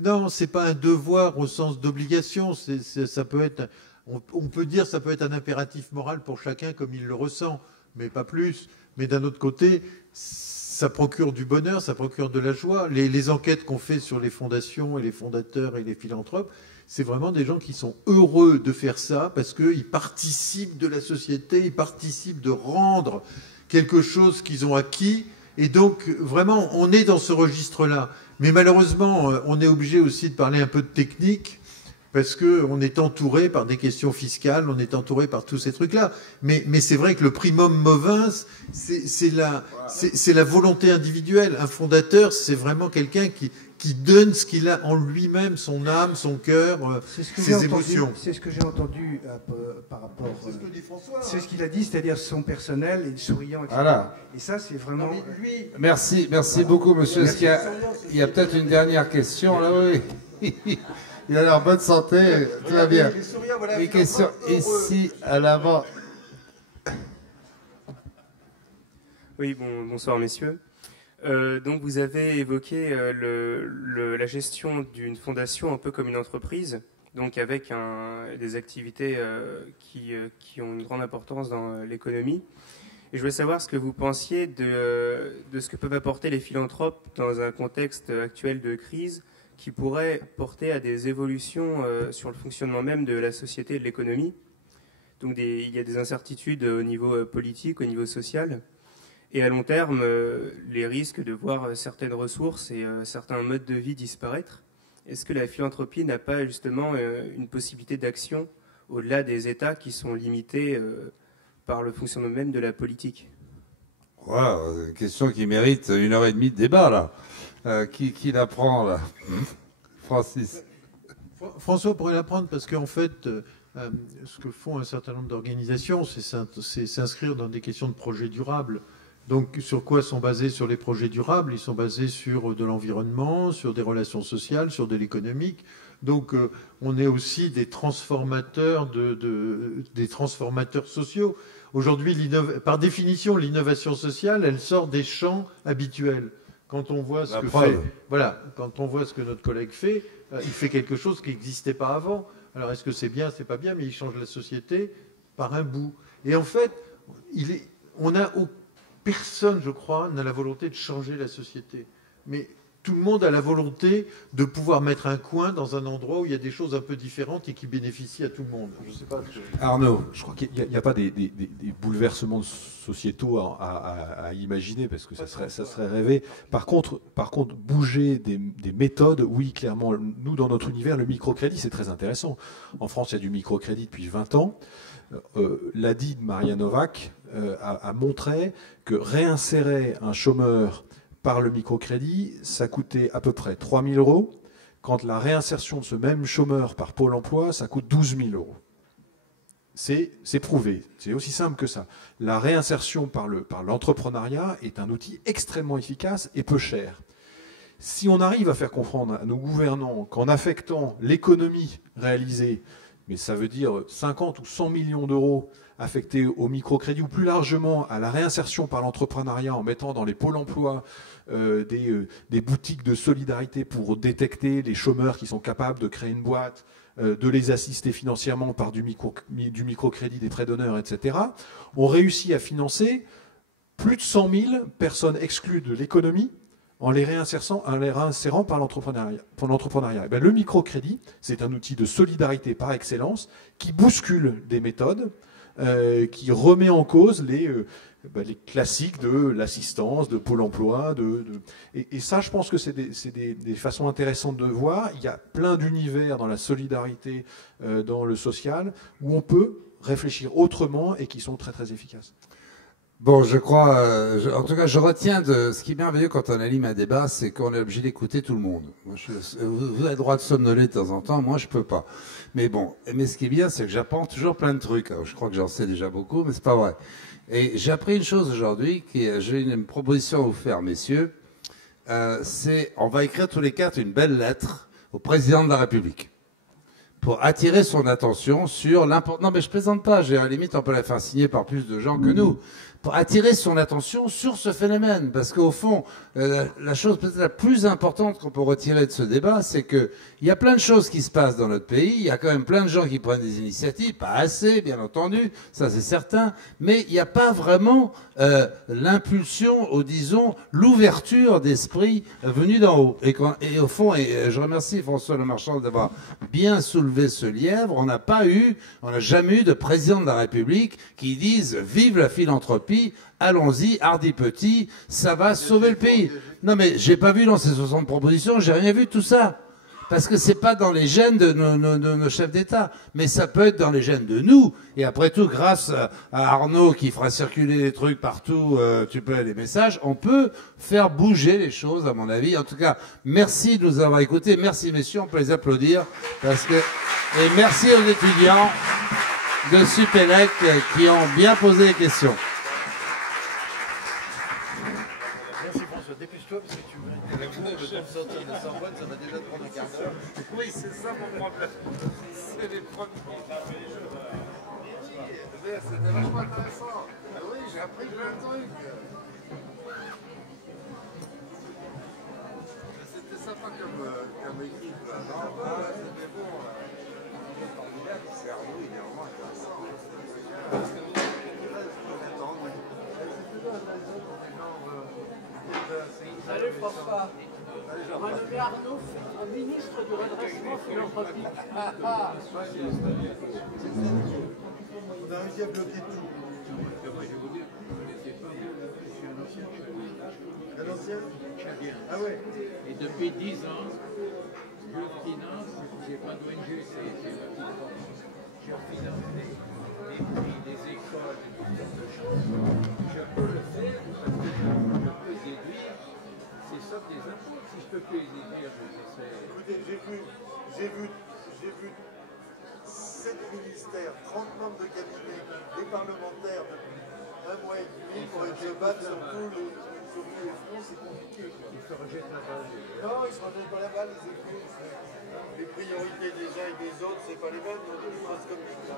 non, c'est pas un devoir au sens d'obligation. Ça peut être, on peut dire, ça peut être un impératif moral pour chacun comme il le ressent, mais pas plus. Mais d'un autre côté, ça procure du bonheur, ça procure de la joie. Les enquêtes qu'on fait sur les fondations et les fondateurs et les philanthropes, c'est vraiment des gens qui sont heureux de faire ça parce qu'ils participent de la société, ils participent de rendre quelque chose qu'ils ont acquis. Et donc, vraiment, on est dans ce registre-là. Mais malheureusement, on est obligé aussi de parler un peu de technique, parce qu'on est entouré par des questions fiscales, on est entouré par tous ces trucs-là. Mais c'est vrai que le primum movens, c'est la volonté individuelle. Un fondateur, c'est vraiment quelqu'un qui donne ce qu'il a en lui-même, son âme, son cœur, ses émotions. C'est ce que j'ai entendu par rapport... C'est ce que dit François. C'est ce qu'il a dit, c'est-à-dire son personnel et le souriant, etc. Voilà. Et ça, c'est vraiment... Merci beaucoup, monsieur. Est-ce qu'il y a peut-être une dernière question là? Oui. Il a l'air bonne santé, tout va bien. Une question ici, à l'avant. Oui, bonsoir messieurs. Donc vous avez évoqué la gestion d'une fondation un peu comme une entreprise, donc avec des activités qui ont une grande importance dans l'économie. Et je voulais savoir ce que vous pensiez de ce que peuvent apporter les philanthropes dans un contexte actuel de crise qui pourrait porter à des évolutions sur le fonctionnement même de la société et de l'économie. Donc il y a des incertitudes au niveau politique, au niveau social. Et à long terme, les risques de voir certaines ressources et certains modes de vie disparaître. Est-ce que la philanthropie n'a pas justement une possibilité d'action au-delà des États qui sont limités par le fonctionnement même de la politique? Wow, une question qui mérite 1h30 de débat, là. Qui la prend, là? Francis. François pourrait la prendre parce qu'en fait, ce que font un certain nombre d'organisations, c'est s'inscrire dans des questions de projets durables. Donc, sur quoi sont basés sur les projets durables? Ils sont basés sur de l'environnement, sur des relations sociales, sur de l'économique. Donc, on est aussi des transformateurs, des transformateurs sociaux. Aujourd'hui, par définition, l'innovation sociale, elle sort des champs habituels. Quand on voit ce quand on voit ce que notre collègue fait, il fait quelque chose qui n'existait pas avant. Alors, est-ce que c'est bien, c'est pas bien, mais il change la société par un bout. Et en fait, personne, je crois, n'a la volonté de changer la société. Mais tout le monde a la volonté de pouvoir mettre un coin dans un endroit où il y a des choses un peu différentes et qui bénéficient à tout le monde. Je sais pas. Arnaud, je crois qu'il n'y a pas des bouleversements sociétaux à imaginer, parce que ça serait rêvé. Par contre, bouger des méthodes, oui, clairement. Nous, dans notre univers, le microcrédit, c'est très intéressant. En France, il y a du microcrédit depuis 20 ans. L'a dit Maria Novak, a montré que réinsérer un chômeur par le microcrédit, ça coûtait à peu près 3 000 €, quand la réinsertion de ce même chômeur par Pôle emploi, ça coûte 12 000 €. C'est prouvé, c'est aussi simple que ça. La réinsertion par l'entrepreneuriat est un outil extrêmement efficace et peu cher. Si on arrive à faire comprendre à nos gouvernants qu'en affectant l'économie réalisée, mais ça veut dire 50 ou 100 millions d'euros affectés au microcrédit ou plus largement à la réinsertion par l'entrepreneuriat en mettant dans les pôles emploi des boutiques de solidarité pour détecter les chômeurs qui sont capables de créer une boîte, de les assister financièrement par du microcrédit, des prêts d'honneur, etc. On réussit à financer plus de 100 000 personnes exclues de l'économie en les réinsérant par l'entrepreneuriat. Le microcrédit, c'est un outil de solidarité par excellence qui bouscule des méthodes, qui remet en cause les classiques de l'assistance, de Pôle emploi. Et ça, je pense que c'est des façons intéressantes de voir. Il y a plein d'univers dans la solidarité, dans le social, où on peut réfléchir autrement et qui sont très très efficaces. Bon, je crois, en tout cas, je retiens de ce qui est merveilleux quand on anime un débat, c'est qu'on est obligé d'écouter tout le monde. Moi, vous avez le droit de somnoler de temps en temps, moi je peux pas. Mais bon, mais ce qui est bien, c'est que j'apprends toujours plein de trucs. Alors, je crois que j'en sais déjà beaucoup, mais c'est pas vrai. Et j'ai appris une chose aujourd'hui, j'ai une proposition à vous faire, messieurs. On va écrire tous les quatre une belle lettre au président de la République pour attirer son attention sur l'importance. Non, mais je plaisante pas. À la limite, on peut la faire signer par plus de gens que nous. Pour attirer son attention sur ce phénomène. Parce qu'au fond, la chose peut-être la plus importante qu'on peut retirer de ce débat, c'est qu'il y a plein de choses qui se passent dans notre pays. Il y a quand même plein de gens qui prennent des initiatives, pas assez, bien entendu, ça c'est certain, mais il n'y a pas vraiment l'impulsion, ou disons, l'ouverture d'esprit venue d'en haut. Et au fond, et je remercie François Lemarchand d'avoir bien soulevé ce lièvre, on n'a jamais eu de président de la République qui dise « Vive la philanthropie ». philanthropie, allons-y, hardi petit, ça va sauver le pays. Non mais j'ai pas vu dans ces 60 propositions, j'ai rien vu de tout ça. Parce que c'est pas dans les gènes de nos chefs d'État, mais ça peut être dans les gènes de nous. Et après tout, grâce à Arnaud qui fera circuler les trucs partout, tu peux les messages, on peut faire bouger les choses, à mon avis. En tout cas, merci de nous avoir écoutés. Merci messieurs, on peut les applaudir. Et merci aux étudiants de Supélec qui ont bien posé les questions. Merci François, dépêche-toi parce que tu veux la cour, le temps de sortir de Sorbonne, ça va déjà te prendre un quart d'heure. Oui, c'est ça mon problème. C'est les premiers. C'était vachement intéressant. Ah oui, j'ai appris plein de trucs. C'était sympa comme équipe. C'était bon. C'est Arnaud, il est vraiment intéressant. Salut François. On va nommer Arnaud ministre du redressement philanthropique. On a réussi à bloquer tout. Moi, je vais vous dire, vous ne connaissez pas, je suis un ancien chevalier. Un ancien Tchadien. Ah ouais. Et depuis 10 ans, je finance, je n'ai pas d'ONG, c'est ma petite forme. Je finance des prix, des écoles, des toutes sortes de choses. Je peux le faire parce que je peux déduire, c'est ça des impôts. Si je ne peux plus les déduire, je sais. Écoutez, j'ai vu 7 ministères, 30 membres de cabinet, des parlementaires depuis un mois et demi pour être se battre sur tous les fronts, c'est compliqué. Ils se rejettent la balle. Non, ils se rejettent pas la balle, les écoles. Les priorités des uns et des autres, c'est pas les mêmes, on est des phrases comme ça.